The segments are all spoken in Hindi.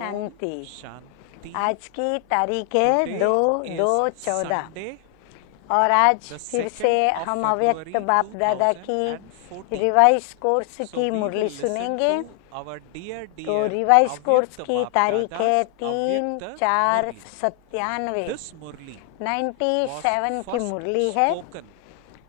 शांति। शांति। आज की तारीख है Today 2/2/14 is Sunday, और आज the फिर 2nd से of हम February अव्यक्त बाप दादा की 2014. रिवाइज कोर्स So की we मुरली will listen सुनेंगे। to our dear तो dear रिवाइज कोर्स अव्यक्त की बाप तारीख है दादा's अव्यक्त 3/4/97। This Murli 97 की was मुरली first है spoken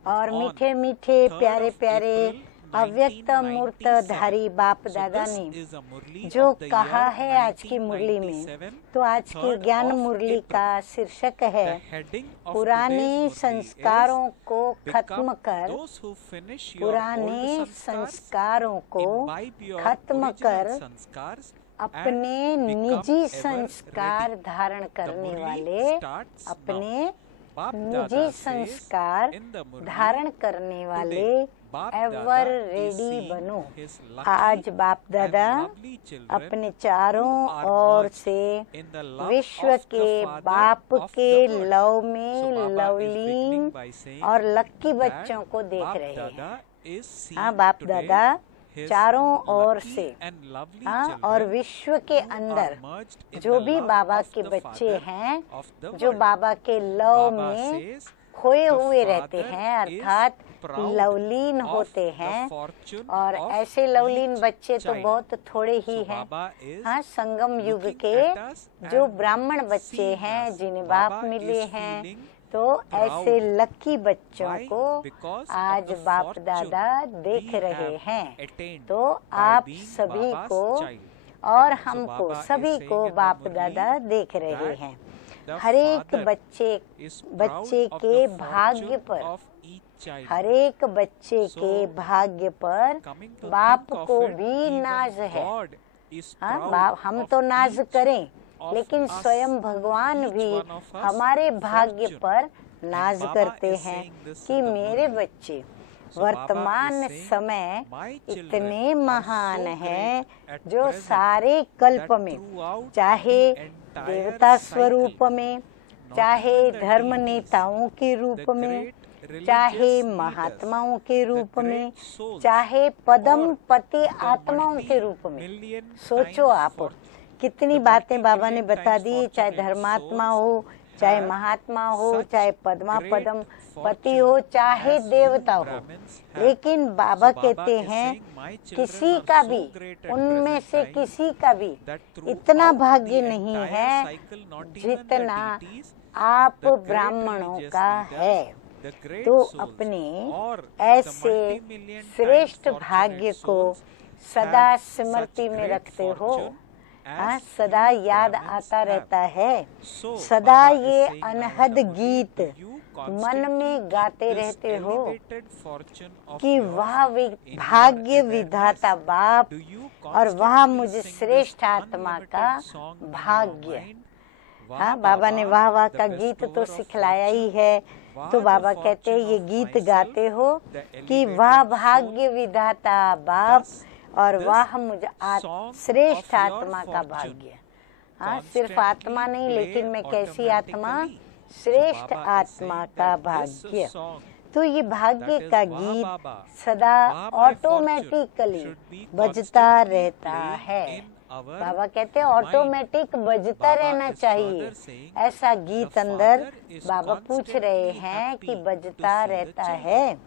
और on मीठे मीठे 3rd प्यारे of प्यारे April अव्यक्त मूर्त 1997. धारी बाप So दादा this ने is a Murli जो of the कहा year है आज की मुरली में, 1997, तो आज की 3rd ज्ञान of मुरली April. का शीर्षक है The heading of पुराने today's Murli संस्कारों is को खत्म Become कर, those who finish your पुराने old sanskars, संस्कारों को imbibe your खत्म original कर sanskars, अपने and become निजी ever संस्कार ready. धारण The करने Murli वाले starts अपने now. Bap निजी Dada says संस्कार in the Murli, धारण करने वाले Bap ever Dada is ready seeing बनो। his आज lucky बाप and दादा lovely children अपने चारों who are ओर merged से in the love विश्व of the के Father बाप of के the world. लव So में Baba is Lovleen beginning by saying और लक्की that बच्चों को देख Bap रहे हैं। Dada is seeing हाँ, बाप today दादा his चारों ओर lucky से, and lovely हाँ, children और विश्व के who अंदर are merged in जो the भी love बाबा of के the बच्चे Father हैं, of the जो world. बाबा के लव Baba में says खोए the हुए रहते Father हैं, is अर्थात proud लवलीन of होते the हैं। fortune और of ऐसे लवलीन each बच्चे तो child. बहुत थोड़े ही So हैं। Baba is हाँ, संगम युग looking के at us जो and ब्राह्मण बच्चे seeing हैं, us. जिन्हें Baba बाप मिले is हैं, feeling तो proud. ऐसे लकी बच्चों Why? को Because of आज the बाप fortune दादा देख we रहे have हैं। attained तो by आप being सभी Baba's को child. और So हमको Baba is सभी saying को in the बाप Murli दादा देख रहे that हैं। the हर एक Father बच्चे is proud बच्चे of के the भाग्य fortune पर, of each child. हर एक बच्चे So, के भाग्य पर Coming to बाप think of को it, भी even नाज है। God is हाँ, proud बाप हम of तो नाज each करें, of लेकिन us, स्वयं भगवान each भी one of us हमारे भाग्य fortune. पर And नाज Baba करते is हैं saying this कि in the मेरे Murli. बच्चे So वर्तमान Baba is saying, समय "My children इतने are महान so हैं great at जो present सारे कल्प that में, throughout चाहे the entire देवता cycle, स्वरूप में, not चाहे even the धर्म deities, नेताओं के रूप the में, great चाहे religious leaders, महात्माओं के रूप the में, great souls, चाहे पदम or पति the आत्माओं के रूप में। multi-million सोचो times आप fortune, कितनी the बातें बाबा ने multi-million बता times दी, चाहे fortunate धर्मात्मा souls हो, चाहे have महात्मा हो, such चाहे पद्मा great पदम पति fortune हो, चाहे as you देवता हो। Brahmins have. लेकिन बाबा So Baba कहते is हैं saying, "My children किसी are का so भी, great at उनमें present से time किसी का भी that इतना throughout भाग्य the नहीं entire है cycle, not even the जितना deities, आप the great ब्राह्मणों religious का leaders, है। the great तो souls, अपने or the ऐसे multi-million times श्रेष्ठ fortunate भाग्य को souls सदा have स्मृति such में great रखते हो। fortune हाँ, as सदा you याद Brahmins आता have. रहता है। So सदा Baba is ये saying now in अनहद the Murli, गीत do you मन constantly में keep गाते this रहते हो elevated fortune of कि yours वाह in your भाग्य awareness? विधाता बाप, Do you और वाह constantly मुझ sing this श्रेष्ठ आत्मा unlimited का song in your भाग्य। mind? हाँ, वाह बाबा ने वाह वाह the का गीत तो bestower of सिखलाया ही fortune, है। वाह तो the बाबा कहते हैं fortune ये of गीत myself, गाते हो the कि elevated वाह soul, भाग्य विधाता बाप, thus और this वाह मुझ song श्रेष्ठ of your आत्मा का fortune भाग्य। हाँ, सिर्फ constantly आत्मा नहीं, play लेकिन मैं कैसी आत्मा, automatically. श्रेष्ठ So Baba is आत्मा saying का that this भाग्य। song, तो ये भाग्य that is का वाह गीत बाबा, सदा वाह my fortune, automatically should be बजता constantly रहता playing है। in our बाबा कहते हैं mind. ऑटोमेटिक बजता Baba रहना is चाहिए। further saying, ऐसा the गीत अंदर Father is बाबा पूछ रहे constantly हैं कि happy बजता to see the रहता children. है।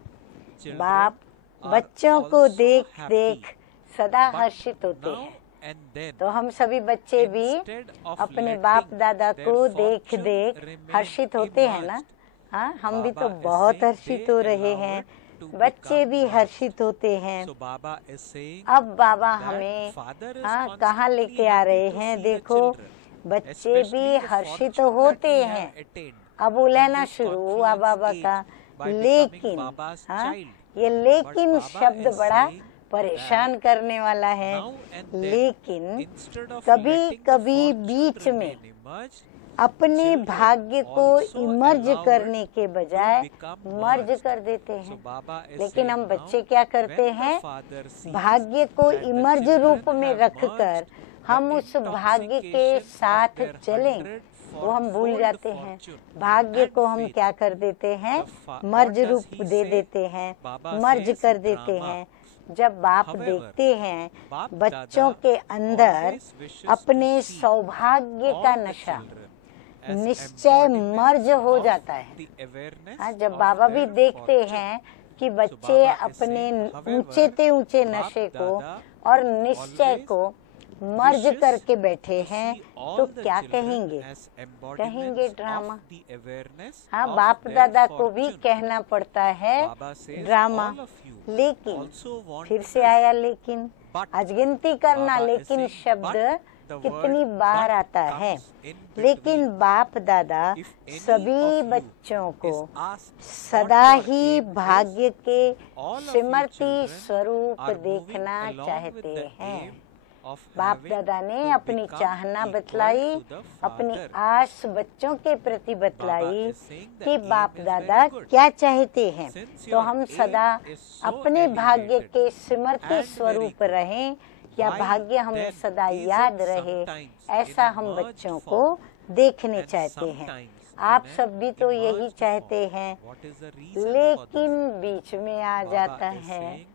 Children बाप are बच्चों को also देख happy. देख सदा But हर्षित होते now हैं। and then, तो हम सभी बच्चे भी instead of अपने letting बाप दादा their को देख fortune देख remain हर्षित होते हैं ना। immersed, हाँ, हम भी तो Baba is बहुत saying हर्षित they हो रहे allow हैं, it to बच्चे become भी merged. हर्षित होते हैं। So Baba is saying अब बाबा that हमें Father is हाँ constantly कहाँ लेके आ happy रहे to हैं, see the देखो children, बच्चे भी especially the Harshit fortune that होते we हैं। have attained अब in उलहना this शुरू हुआ confluence बाबा age का, by becoming लेकिन Baba's हाँ, child. ये लेकिन But Baba शब्द is बड़ा saying परेशान that करने वाला है। now and then, लेकिन instead of कभी letting the कभी fortune बीच में remain immersed, अपने children भाग्य को also इमर्ज allow it करने के बजाय to become मर्ज merged. कर देते So हैं। Baba is लेकिन हम saying बच्चे now, क्या करते when the हैं, Father sees भाग्य को that the इमर्ज children रूप में have रखकर merged हम the उस भाग्य के intoxication of साथ their चलें, 100 वो हम भूल fold जाते हैं। fortune भाग्य and को हम faith. क्या कर देते हैं, The मर्ज what does रूप he दे say? देते हैं, Baba मर्ज says कर in देते drama हैं। जब बाप However, देखते हैं बाप बच्चों दादा के अंदर always wishes अपने to see सौभाग्य all का the नशा children as निश्चय embodiments मर्ज हो of जाता है। the awareness हाँ, जब of बाबा भी their देखते fortune. हैं कि So बच्चे Baba is अपने saying, however, ऊंचे ते ऊंचे बाप नशे को दादा और निश्चय always को मर्ज wishes करके बैठे to हैं, see all तो the क्या children कहेंगे? as embodiments कहेंगे of ड्रामा। the awareness हाँ, of बाप their दादा को भी fortune. कहना पड़ता है Baba says, drama. all of you लेकिन also want फिर से this. आया लेकिन, But अजगिनती करना, Baba is लेकिन saying, शब्द but the कितनी word बार but आता है। comes in between. लेकिन बाप दादा If any सभी of you बच्चों को is asked सदा what your he aim is, भाग्य के all of you सिमरती children स्वरूप are moving देखना along with चाहते the हैं। aim of बाप having दादा ने to अपनी become चाहना equal बतलाई, to the अपनी Father. आस बच्चों के प्रति Baba बतलाई is saying the कि aim बाप is दादा very good. क्या चाहते हैं। Since तो your हम aim सदा is so अपने भाग्य elevated के सिमरती and स्वरूप very good, रहें, या why भाग्य हमें then सदा is याद it रहे, sometimes ऐसा in a हम merged बच्चों form को देखने and चाहते हैं। sometimes आप in an सब भी तो यही emerged चाहते form? हैं, What is the reason for लेकिन this? बीच में आ Baba जाता is है। saying,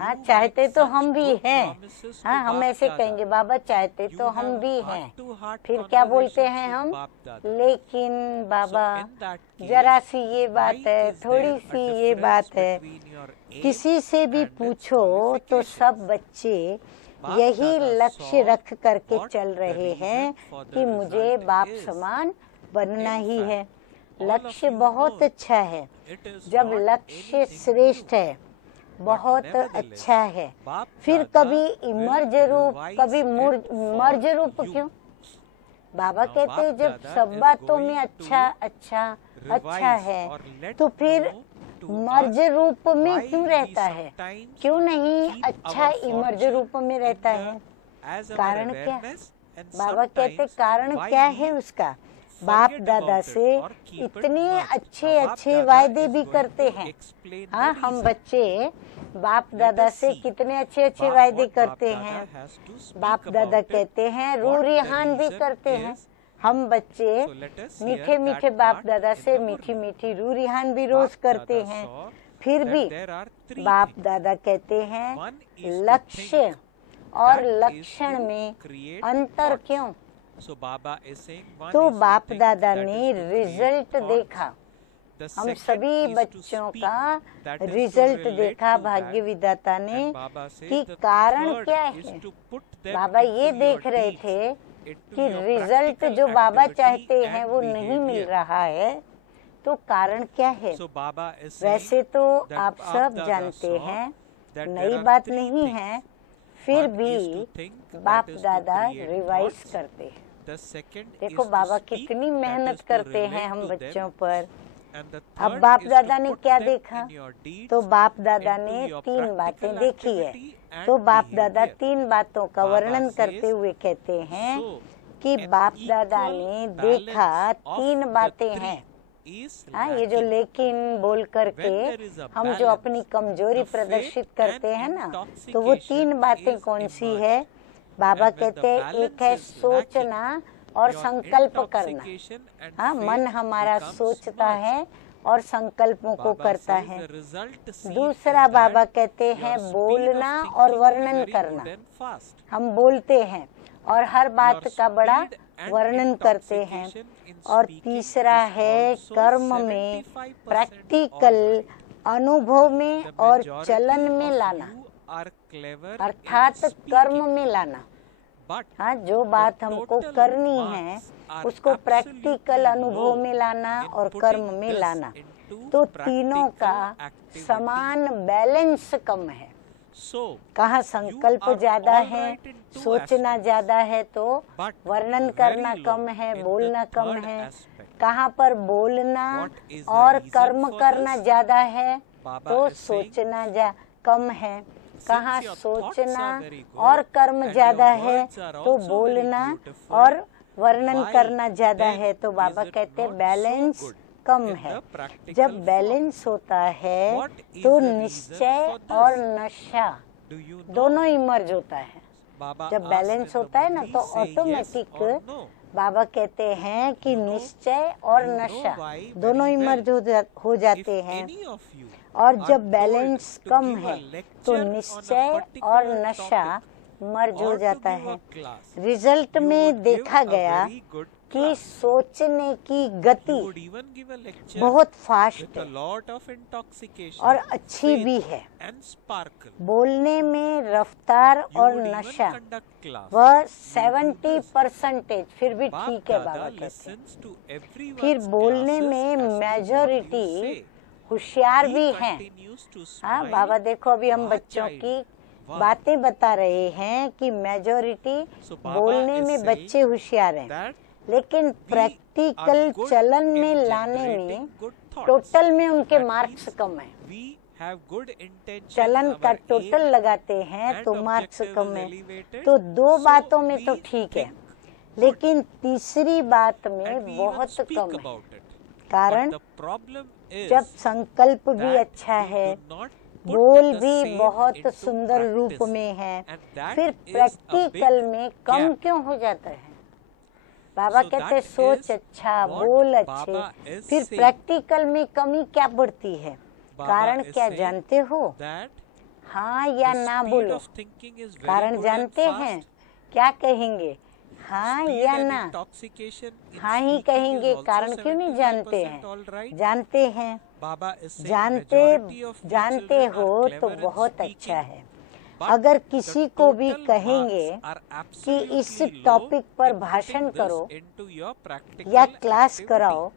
हाँ, you चाहते make तो such हम भी good हैं। promises to हाँ, हम Bap ऐसे Dada. कहेंगे बाबा चाहते You तो हम have भी हैं। heart-to-heart फिर क्या बोलते हैं conversations हम? with Bap Dada. लेकिन बाबा So in that case, जरा सी ये why बात है, is थोड़ी there a सी ये बात difference है। between your aim किसी से भी and its पूछो तो qualifications? सब बच्चे बाप यही दादा लक्ष्य saw रख करके what चल the रहे reason हैं for the कि मुझे result बाप is. समान बनना In ही fact, है। all of लक्ष्य you बहुत know अच्छा है। it is जब not लक्ष्य anything श्रेष्ठ new. है, बहुत nevertheless, अच्छा है, बाप फिर दादा कभी will इमर्ज रूप, revise कभी it for मर्ज रूप you. क्यों? बाबा Now, कहते हैं बाप जब दादा सब is बातों में going अच्छा to अच्छा अच्छा revise है, or let तो फिर know to मर्ज us रूप में why क्यों we रहता है? sometimes क्यों नहीं keep अच्छा our इमर्ज fortune रूप में रहता in है? the- as our कारण क्या? awareness and बाबा कहते sometimes कारण why क्या we है उसका? बाप forget दादा about it से or keep it इतने merged. अच्छे Now, बाप अच्छे दादा वायदे is भी going करते to हैं। explain the हाँ, हम reason. बच्चे बाप Let दादा us से see कितने अच्छे अच्छे what वायदे बाप करते दादा हैं। has to speak बाप दादा about it. कहते हैं What the रूरिहान भी reason करते हैं। is. हम बच्चे So let us hear मीठे मीठे that बाप part दादा in से the मीठी Murli. मीठी रूरिहान भी रोज बाप करते दादा हैं। saw फिर that भी there are three बाप things. दादा कहते हैं One is to लक्ष्य think, और that is लक्षण to में create अंतर thoughts. क्यों? So Baba is saying one तो is to बाप think, दादा that ने is to create result thoughts. देखा, The हम second सभी is to बच्चों speak, का that is to result relate देखा to भाग्य that. विधाता ने And Baba says कि the कारण third क्या is है। to put them Baba into ये your देख रहे deeds, थे into कि your रिजल्ट practical जो बाबा activity चाहते हैं and वो नहीं मिल behavior. रहा है, तो कारण क्या है? So Baba is saying वैसे तो that आप Bap सब Dada जानते saw हैं, that नई there are बात three नहीं things. है, फिर One भी is to think, that बाप is to दादा create रिवाइज thoughts. करते हैं। The second देखो is to बाबा speak, कितनी that मेहनत is to करते हैं relate हम to बच्चों them. पर। And the अब third बाप is दादा to ने put क्या them देखा? in your deeds, तो बाप दादा into ने your तीन बातें practical देखी है। activity and तो बाप दादा behavior. तीन बातों का बाबा वर्णन says, करते हुए कहते हैं So, कि an बाप दादा equal ने balance देखा of तीन the बातें three हैं। is हाँ, ये जो lacking. लेकिन बोल करके When there is a हम जो balance, अपनी कमजोरी the प्रदर्शित faith करते and हैं ना, तो वो intoxication तीन बातें is कौन सी emerged. है? बाबा And when कहते the हैं balance एक है is सोचना और Your संकल्प करना। intoxication and हाँ, मन faith हमारा becomes सोचता merged. है और संकल्पों को Baba करता says है। the result seen दूसरा is बाबा that कहते your हैं speed of बोलना thinking और is वर्णन very करना। good and fast. हम बोलते हैं और हर बात Your का बड़ा speed and वर्णन करते हैं। intoxication in और speaking तीसरा is है also कर्म में 75% प्रैक्टिकल alright. अनुभव में The और majority चलन में of लाना, you are clever अर्थात in कर्म speaking, में लाना। but हाँ, जो बात the हमको total करनी है marks are उसको absolutely प्रैक्टिकल अनुभव low में लाना in और putting कर्म में this लाना। into तो तीनों का practical activity. समान बैलेंस कम है। So, कहाँ you संकल्प are ज्यादा all है, right in two सोचना aspects, ज्यादा है, तो but वर्णन very करना low कम है, in the बोलना कम third है। aspect. कहाँ पर बोलना What is the और reason कर्म for करना this? ज्यादा है, Baba तो is saying, सोचना कम है। कहाँ your thoughts सोचना are very good और कर्म and ज्यादा your है, words are तो also बोलना very beautiful, और वर्णन why करना ज्यादा then है। तो is बाबा it कहते not so balance good come in है। the practical जब form? बैलेंस होता है What is तो the reason निश्चय for this? और नशा Do you know? दोनों इमर्ज होता है। Baba जब asked बैलेंस in the होता है ना, Murli, तो say yes automatic or no. बाबा कहते हैं कि You know- निश्चय और you know नशा why दोनों very इमर्ज well. हो If जाते हैं। any of you और are जब told balance to come give a है lecture तो on a निश्चय और particular नशा topic मर्ज हो or to जाता give है। a class, रिजल्ट you में would give देखा a गया very good कि class. सोचने की You गति would even give a lecture बहुत with फास्ट a है lot of intoxication, और अच्छी faith भी है। and sparkle. बोलने में रफ्तार You और would even नशा conduct class. वह You do 70% फिर भी Bap ठीक है, Dada बाबा कहते हैं। listens to फिर everyone's बोलने classes में as to what you majority say. होशियार He भी हैं। continues to हाँ smile. बाबा देखो, अभी हम वाह बच्चों child, की वाह. बातें बता रहे हैं कि मेजॉरिटी So Baba बोलने is में saying बच्चे होशियार हैं, that लेकिन we प्रैक्टिकल are good चलन in में लाने generating में good thoughts. टोटल में उनके That मार्क्स means कम है। we have good intention, चलन our का aim टोटल लगाते हैं and तो मार्क्स objective कम is है। elevated, तो दो so बातों में तो we ठीक है, think लेकिन तीसरी बात and में we even बहुत speak कम है। about it. कारण But the problem is जब संकल्प भी that अच्छा we है, do not put बोल the भी same बहुत into सुंदर रूप practice. में है, And that फिर is a प्रैक्टिकल big में कम gap. क्यों हो जाता है? बाबा So कहते that सोच is अच्छा, what बोल अच्छे, Baba is फिर saying. प्रैक्टिकल में कमी क्या बढ़ती है? Baba कारण is क्या saying जानते हो? that हाँ या the ना speed बोलो। of thinking is very कारण good जानते and हैं fast. क्या कहेंगे? हाँ Speed या and ना? intoxication in हाँ ही speaking कहेंगे। is also कारण क्यों नहीं जानते 75% हैं? all right. जानते हैं। Baba is saying जानते majority of you जानते children हो are तो clever in बहुत speaking, अच्छा है। but अगर the किसी को भी total कहेंगे marks are कि इस absolutely low टॉपिक पर in भाषण putting करो this into your practical या क्लास activity. कराओ,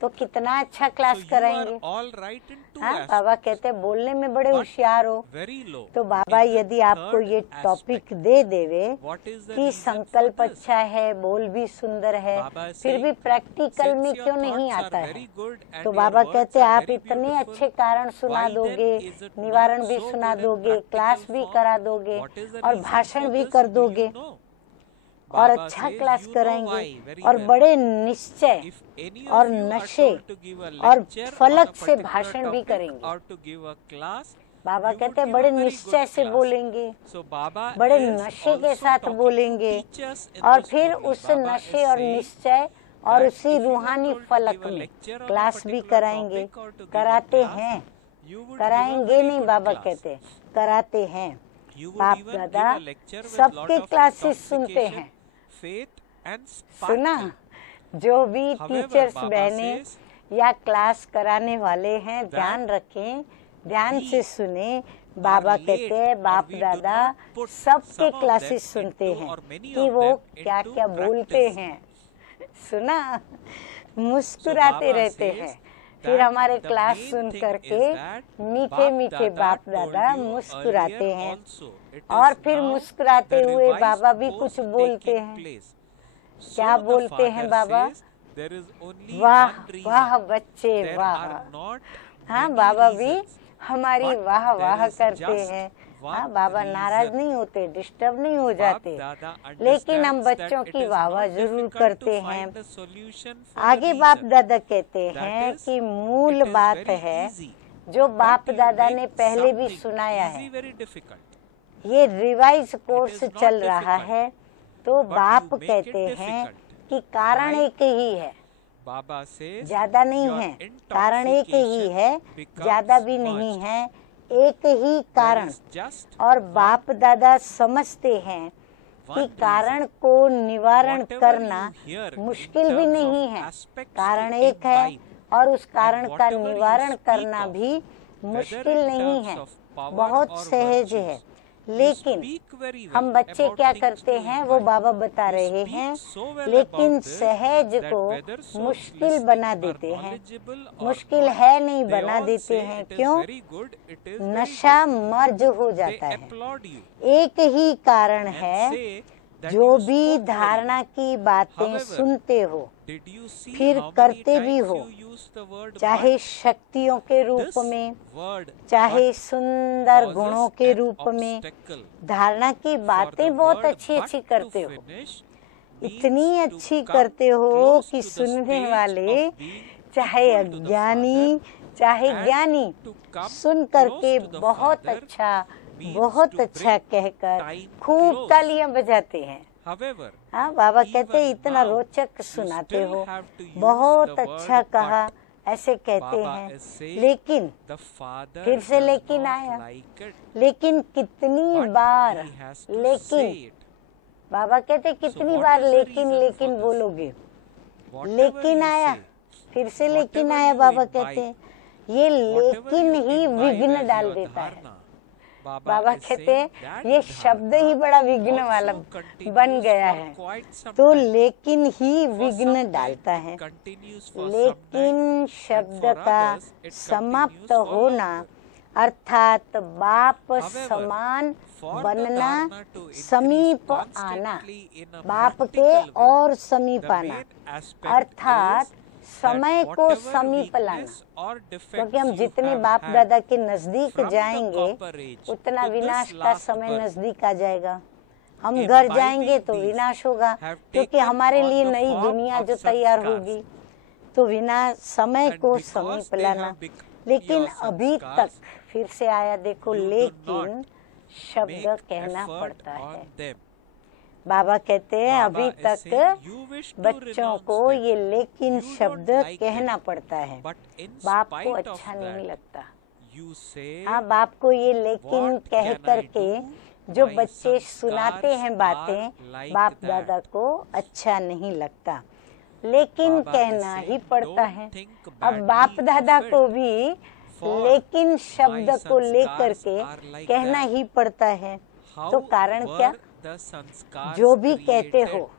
तो कितना अच्छा So क्लास you are कराएंगे। all right in two हाँ aspects. बाबा कहते हैं बोलने में बड़े But होशियार हो। very low तो बाबा in the यदि आपको third ये aspect. टॉपिक दे देवे What is the कि reason संकल्प for this? अच्छा है, बोल भी सुंदर है, Baba is फिर saying, भी प्रैक्टिकल since में your क्यों नहीं thoughts आता are है? very good and तो your बाबा words कहते are आप very इतने beautiful, अच्छे कारण सुना why then दोगे, is it निवारण not भी so सुना good in दोगे, practical क्लास भी form? करा दोगे What is the और reason भाषण for भी this? कर Do you दोगे know? और Baba अच्छा says, क्लास you know कराएंगे why very और well. बड़े निश्चय If any और of you are नशे told to give a और lecture on a फलक से particular भाषण भी topic करेंगे। or to give a class, Baba you would कहते हैं give बड़े a very निश्चय good से class. बोलेंगे, So Baba बड़े is नशे के also साथ talking to बोलेंगे teachers in और this फिर story. उस Baba नशे is और saying निश्चय और that उसी if you are रूहानी told to फलक give a में lecture on a क्लास भी particular कराएंगे, topic or to give a कराते class, हैं, you would give a कराएंगे very नहीं, good बाबा class. कहते कराते हैं। You would बाप even give दादा a lecture with सबके lot of क्लासेस सुनते intoxication, हैं। faith and सुना, sparkle. जो भी However, टीचर्स Baba बहने says या क्लास कराने वाले हैं, that ध्यान रखें, ध्यान we से सुने। बाबा are कहते late हैं or बाप we do दादा not put सबके some of क्लासेस them सुनते into हैं or many कि of वो them क्या into क्या बोलते practice. हैं। सुना, मुस्कुराते Baba रहते says हैं। फिर that हमारे the class main soon thing करके is that मीठे Bap मीठे Dada बाप told दादा you मुस्कुराते earlier हैं also. It और is फिर now मुस्कुराते the हुए revised बाबा भी course कुछ बोलते taking हैं। place. So क्या the बोलते हैं father Baba? says there is only वाह one reason. वाह बच्चे There वाह। are not हाँ many बाबा भी reasons. हमारी But वाह there वाह is करते just हैं। one हाँ बाबा नाराज reason. नहीं होते, डिस्टर्ब नहीं हो Bap जाते, Dada लेकिन हम understands that बच्चों it की is वाह वाह not जरूर difficult करते to हैं। find a solution for the आगे बाप reason. दादा कहते That हैं is, कि मूल it is बात very है easy. जो बाप But you दादा ने make पहले भी something सुनाया easy है। very difficult. ये रिवाइज कोर्स is not चल रहा difficult. है, तो But बाप you make कहते it हैं difficult. कि कारण Why? एक ही है, Baba says ज्यादा नहीं your है, कारण एक ही intoxication है, becomes ज्यादा भी नहीं merged. है, एक ही There कारण। is just और one बाप दादा समझते हैं कि reason. कारण को निवारण Whatever करना you hear in मुश्किल भी terms नहीं of है, aspects कारण to एक है imbibe, और उस कारण and का whatever you निवारण speak करना of, भी whether मुश्किल in नहीं terms है, of power बहुत or सहज virtues, है। you लेकिन speak very well हम बच्चे about क्या things करते to हैं वो imbibe. बाबा बता You रहे speak हैं, so well लेकिन about this सहज that को whether souls मुश्किल listening बना are देते हैं। knowledgeable or मुश्किल not, है नहीं, they बना all देते say हैं। it is क्यों? very good, it is very नशा good. मर्ज हो They जाता है। applaud you एक ही कारण and है, say that जो you भी spoke very धारणा well. की बातें However, सुनते हो, Did you see फिर how many करते भी times हो, you use the word चाहे but? शक्तियों के रूप This में, word चाहे but सुंदर causes गुणों के an रूप में, obstacle. धारणा की For the बातें बहुत word अच्छी but अच्छी to करते हो, finish इतनी means to अच्छी come करते हो close कि to the सुनने stage वाले of being चाहे equal to the अज्ञानी Father, चाहे and ज्ञानी to come सुन close करके to the बहुत Father अच्छा means बहुत to अच्छा bring कहकर time खूब close. तालियां बजाते हैं। However, हाँ बाबा कहते even इतना now रोचक you सुनाते still हो, have to use बहुत the अच्छा word कहा, but. ऐसे कहते Baba हैं, is saying लेकिन the father फिर से does लेकिन not आया। like it, लेकिन कितनी but bar he has to लेकिन, say it. बाबा कहते कितनी what बार is the लेकिन reason लेकिन for this? बोलोगे। Whatever लेकिन you आया, say, फिर से लेकिन whatever आया। you बाबा imbibe, कहते हैं ये whatever लेकिन you ही imbibe विघ्न as डाल your देता है। dharana, Baba बाबा is कहते saying हैं that ये शब्द ही dharana बड़ा विघ्न also वाला continues बन गया for है। quite some तो time. लेकिन ही For some विघ्न time डालता it है। continues for some लेकिन time, शब्द and for का others it समाप्त continues for होना longer. अर्थात बाप However, समान for the बनना, dharana to increase समीप आना, constantly in a बाप के practical way, और समीप the आना, main aspect अर्थात is समय that को whatever समीप लाना। weakness or defects क्योंकि हम you जितने have बाप had दादा के नजदीक from the जाएंगे copper age उतना to this विनाश का last समय birth, नजदीक आ जाएगा। हम imbibing घर जाएंगे तो these विनाश होगा, have क्योंकि taken हमारे on लिए the नई form दुनिया of जो such तैयार scars. होगी। तो विनाश समय And को because समीप they लाना। have become लेकिन your अभी sanskars, तक फिर से आया, देखो you do लेकिन not शब्द make कहना effort पड़ता है। on them. बाबा कहते हैं Baba अभी is तक saying, you wish to बच्चों renounce को them. ये लेकिन You don't शब्द like कहना them. पड़ता है। But in बाप को spite of अच्छा नहीं that, लगता। you say, हाँ, बाप को ये लेकिन What कह can I करके do? जो My बच्चे sanskars सुनाते हैं बातें, are like बाप that. दादा को अच्छा नहीं लगता, लेकिन Baba कहना is ही saying, पड़ता don't है। think अब badly बाप दादा of को it. भी For लेकिन शब्द my को लेकर sanskars के are like कहना that. ही पड़ता है। How तो कारण were क्या? the sanskars जो भी कहते created? हो,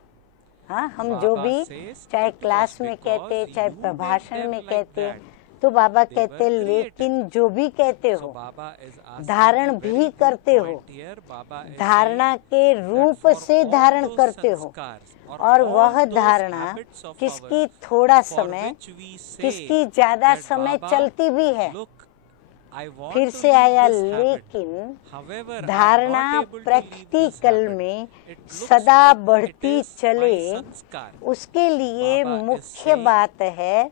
हाँ, हम जो Baba भी says चाहे it was क्लास में कहते, because चाहे you made प्रभाषण them में like कहते, that. तो बाबा They कहते were created. लेकिन जो भी कहते So हो, Baba is asking धारण a very भी good करते हो, point here. Baba is धारणा saying के that रूप for से all धारण those करते हो, sanskars or और all वह those धारणा habits of किसकी ours थोड़ा for समय, which we say किसकी ज्यादा that समय Baba, चलती भी है। look, I want फिर to से leave आया this habit. लेकिन However, I am धारणा not able to leave this practical habit. में It looks सदा like it बढ़ती is चले, my sanskar. उसके लिए Baba is मुख्य saying, बात है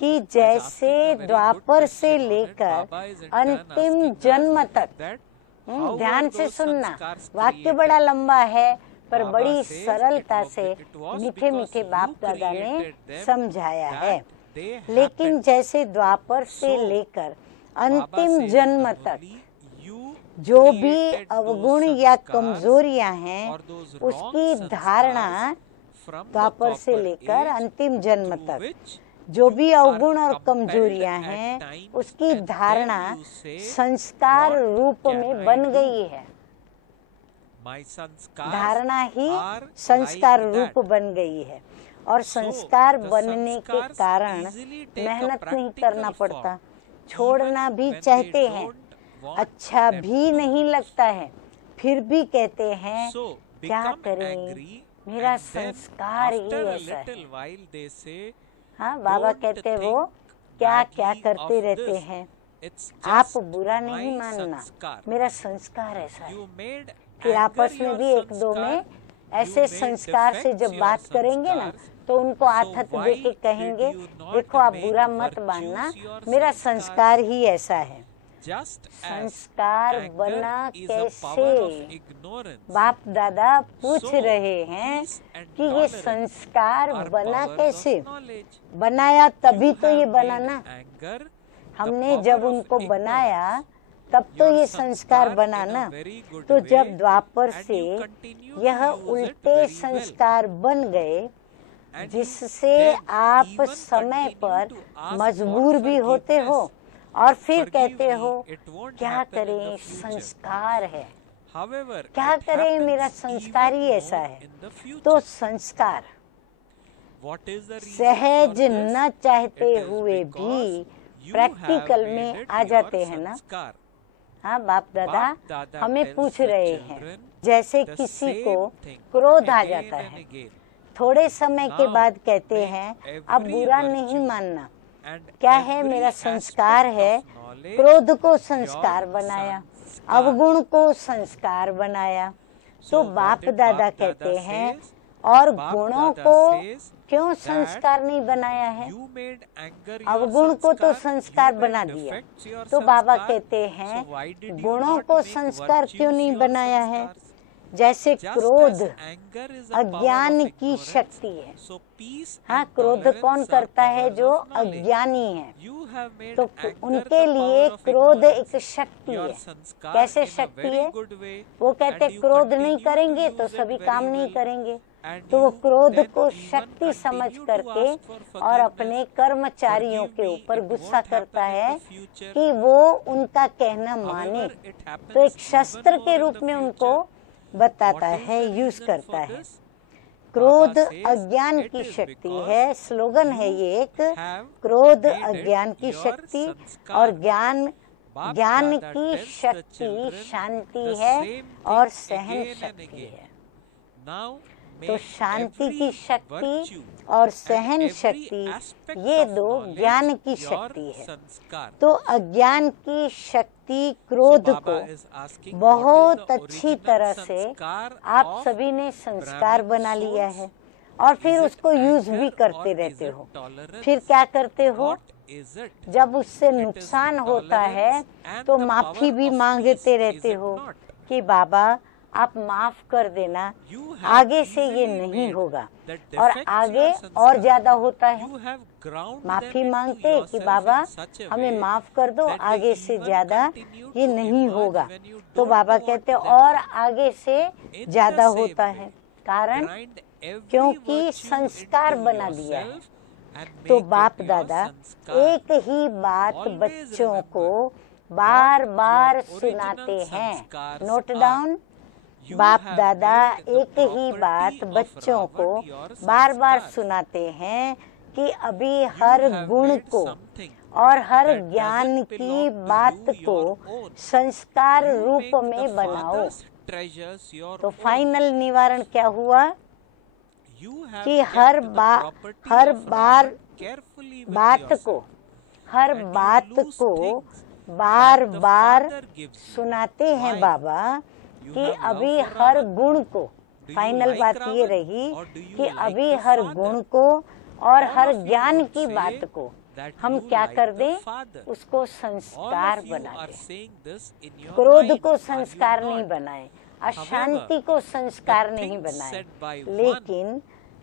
कि जैसे asking a very Dwapar good से question on it. लेकर Baba is in turn अंतिम asking us जन्म तक, that how ध्यान were से those सुनना, sanskars वाक्य created? बड़ा लंबा है पर Baba बड़ी says सरलता से it was मीठे because मीठे you बाप दादा ने created them समझाया है। that they लेकिन happened. जैसे द्वापर से So, लेकर Baba अंतिम says जन्म that तक only you जो भी created those अवगुण या sanskars कमजोरियां हैं, or those wrong उसकी sanskars धारणा from the द्वापर से copper लेकर age अंतिम जन्म to तक which जो you भी are अवगुण और compelled कमजोरियां at हैं, times, उसकी and then धारणा you say, संस्कार "What रूप can में I बन do? गई है। My sanskars धारणा ही are संस्कार like रूप that." बन गई है, और So, संस्कार the बनने के sanskars कारण easily take a मेहनत नहीं practical करना form, पड़ता, छोड़ना even भी when चाहते they हैं, don't want अच्छा them भी to. नहीं लगता है, फिर भी कहते हैं So, क्या become करें, angry, मेरा and then संस्कार ही after a ऐसा है। little while they say, हाँ, बाबा "Don't कहते वो think क्या क्या badly करते of रहते this. हैं, It's आप just बुरा नहीं my मानना, sanskar. मेरा संस्कार ऐसा है। You made फिर anger आपस में your भी एक दो में sanskar. ऐसे You made संस्कार से defects जब your बात करेंगे ना, sanskars. तो उनको So आथत why देके did कहेंगे, you not देखो आप make बुरा मत virtues मानना, your मेरा sanskars? संस्कार ही ऐसा है। Just as संस्कार बना anger is a power of कैसे, ignorance, बाप दादा पूछ so रहे हैं peace and कि ये tolerance संस्कार are बना powers कैसे, of knowledge. बनाया तभी You तो ये have बना made ना, anger the हमने power जब of उनको ignorance. बनाया तब तो Your ये संस्कार sanskar बना in a ना। very good तो way, जब द्वापर and से you continue to यह use it उल्टे very well. संस्कार बन गए, And जिससे then आप even समय continue पर to ask मजबूर for भी होते हो, forgiveness. और फिर Forgive कहते me, हो it won't क्या happen in the करें, future. संस्कार है, However, क्या it करें, मेरा happens संस्कार ही even ऐसा more है। in the future. तो संस्कार What is the reason सहज for this? न चाहते It is हुए because भी you प्रैक्टिकल have में made it आ your जाते हैं ना। sanskar. हाँ, बाप दादा बाप दादा हमें tells पूछ the रहे हैं, children जैसे the किसी same को thing क्रोध आ again जाता and है, again. थोड़े समय के Now, बाद कहते make हैं every अब बुरा virtue नहीं मानना, and क्या है, every मेरा aspect संस्कार है, of knowledge क्रोध को संस्कार your बनाया, sanskar. अवगुण को संस्कार बनाया। तो So what बाप did दादा Bap कहते Dada हैं, says? और Bap गुणों Dada को says क्यों that संस्कार नहीं बनाया है, You made anger your अवगुण को तो sanskar, संस्कार you बना made दिया। defects your तो बाबा sanskar, कहते हैं so why did you गुणों not को make संस्कार virtues क्यों नहीं your बनाया है, sanskars? जैसे Just क्रोध as anger is a power अज्ञान of की ignorance, शक्ति है। so peace हाँ, and क्रोध tolerance कौन are करता है? powers जो of knowledge. अज्ञानी है। You have made तो anger उनके the लिए power of क्रोध ignorance. एक शक्ति Your है। sanskar कैसे in a शक्ति very है? good way, वो कहते and you क्रोध नहीं continue to करेंगे तो use it सभी very काम नहीं well. करेंगे। And तो वो you क्रोध then को even शक्ति continue समझ to करके ask for और forgiveness. अपने कर्मचारियों Forgive के me, ऊपर it गुस्सा won't करता happen in है the future. कि वो उनका कहना माने। However, it happens तो एक even शस्त्र more के in रूप the में उनको future. बताता What is है, the यूज reason करता for है। this? क्रोध Baba says अज्ञान it की is शक्ति because है। स्लोगन है you ये एक, have क्रोध made it अज्ञान की your शक्ति संस्कार। और ज्ञान बाप ज्ञान दादा की tells the शक्ति children शांति the है same और thing सहन again and शक्ति again. है। Now, तो may शांति every की शक्ति virtue और and सहन every शक्ति aspect ये of दो knowledge ज्ञान की your शक्ति है। संस्कार. तो अज्ञान की शक्ति So क्रोध Baba को is asking, what बहुत is the अच्छी original तरह से संस्कार आप of सभी ने संस्कार Brahmin बना लिया souls? है और फिर Is it उसको यूज भी anger करते or रहते is it हो। tolerance? फिर क्या करते हो? What is it? जब उससे It is नुकसान होता है tolerance and तो the माफी power भी of मांगते peace, रहते is it हो not? कि बाबा आप माफ कर देना, You have आगे से ये easily नहीं made होगा। the और defects आगे your संस्कार. और ज्यादा होता है। You have ground माफी them into मांगते कि yourself Baba in such a हमें way माफ कर दो, that they आगे से even ज्यादा continue ये to नहीं emerge होगा। when you तो don't बाबा want कहते them और to. आगे से In ज्यादा the same होता way, है। कारण grind every क्योंकि virtue संस्कार into बना दिया है। yourself and तो make बाप it your दादा संस्कार. एक ही बात Always बच्चों remember को बार what बार your सुनाते original हैं। संस्कार्स नोट are. डाउन। You बाप have दादा made the एक ही property बात of बच्चों को Ravan your बार बार संस्कार. सुनाते हैं कि अभी You हर have गुण made को something और हर that ज्ञान doesn't की belong to बात you, को your own. संस्कार You रूप make में the बनाओ। father's treasures your तो own. फाइनल निवारण क्या हुआ You have कि kept her the bar property her of bar Ravan carefully with बात yourself. को हर And you बात lose को things bar that the bar Father gives you. सुनाते हैं Why? बाबा You कि have love अभी for हर Ravan? गुण को। Do you फाइनल like बात ये Ravan? रही Or do you कि like अभी the हर Father? गुण को और All हर of you ज्ञान would की say बात को that हम you क्या like कर the दें? Father. उसको All संस्कार of you बना are दें। saying this in your क्रोध mind. को Are you संस्कार नहीं not? बनाए, अशांति को The संस्कार नहीं things बनाए, said by one, लेकिन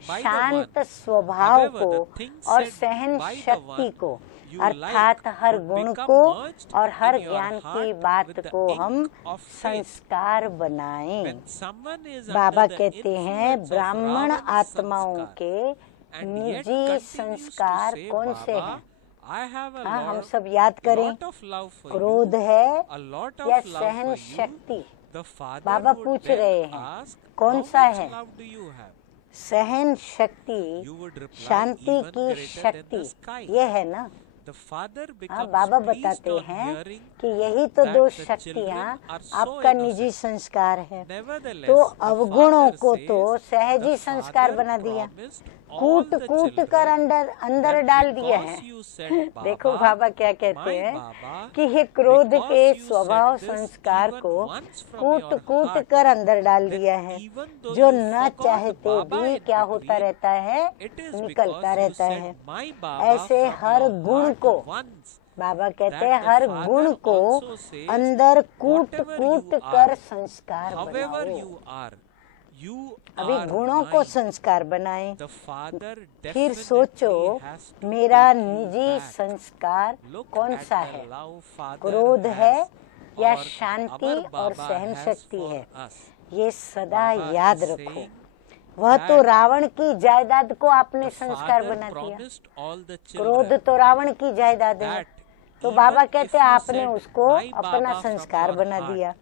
by the शांत one. स्वभाव However, को the things और said सहन by the शक्ति one को you अर्थात like हर would गुण become को merged और हर in your ज्ञान की heart बात with the को ink हम of faith. संस्कार बनाएं। When someone is Baba under the कहते हैं influence of ब्राह्मण Ravan's आत्माओं संस्कार के and yet निजी continues to संस्कार say, कौन से Baba, हैं? I have a हाँ, हम lot, सब याद करें। lot of love for क्रोध you, है a lot या of love सहन for you. शक्ति? The father बाबा would पूछ then रहे हैं, ask, कौन how सा much है? love do you have? सहन शक्ति You would reply, Shanti even की greater than शक्ति the sky. ये है ना। The father हाँ, becomes बाबा pleased बताते on हैं hearing कि यही तो that दो the शक्तियाँ children are so आपका निजी innocent. संस्कार है। Nevertheless, तो the अवगुणों father को says, तो सहजी the संस्कार father बना दिया, promised all कूट the कूट कर children अंदर that डाल दिया because है। you said, देखो Baba, बाबा क्या कहते my हैं Baba, कि ये क्रोध because के you स्वभाव said this संस्कार even को once from कूट your कूट heart, कर अंदर डाल then दिया है। even though जो you न forgot चाहते Baba भी in क्या होता between, रहता है, it is निकलता because you रहता said है। my Baba ऐसे from हर your गुण heart को once. बाबा कहते That हैं the हर father गुण को also says, अंदर कूट whatever कूट you कर are, संस्कार however बनाओ। you अभी are गुणों को mine. संस्कार बनाएं। The father फिर सोचो definitely has to मेरा take you निजी back. संस्कार Look कौन at सा the है? love father क्रोध है has या or शांति our और Baba सहन has शक्ति for है? us. ये सदा Baba याद is रखो। saying वह तो that रावण की जायदाद को आपने the संस्कार father बना दिया। promised all the क्रोध children तो रावण की जायदाद है। that तो even बाबा if कहते you आपने said, उसको "My अपना Baba from संस्कार your बना heart," दिया,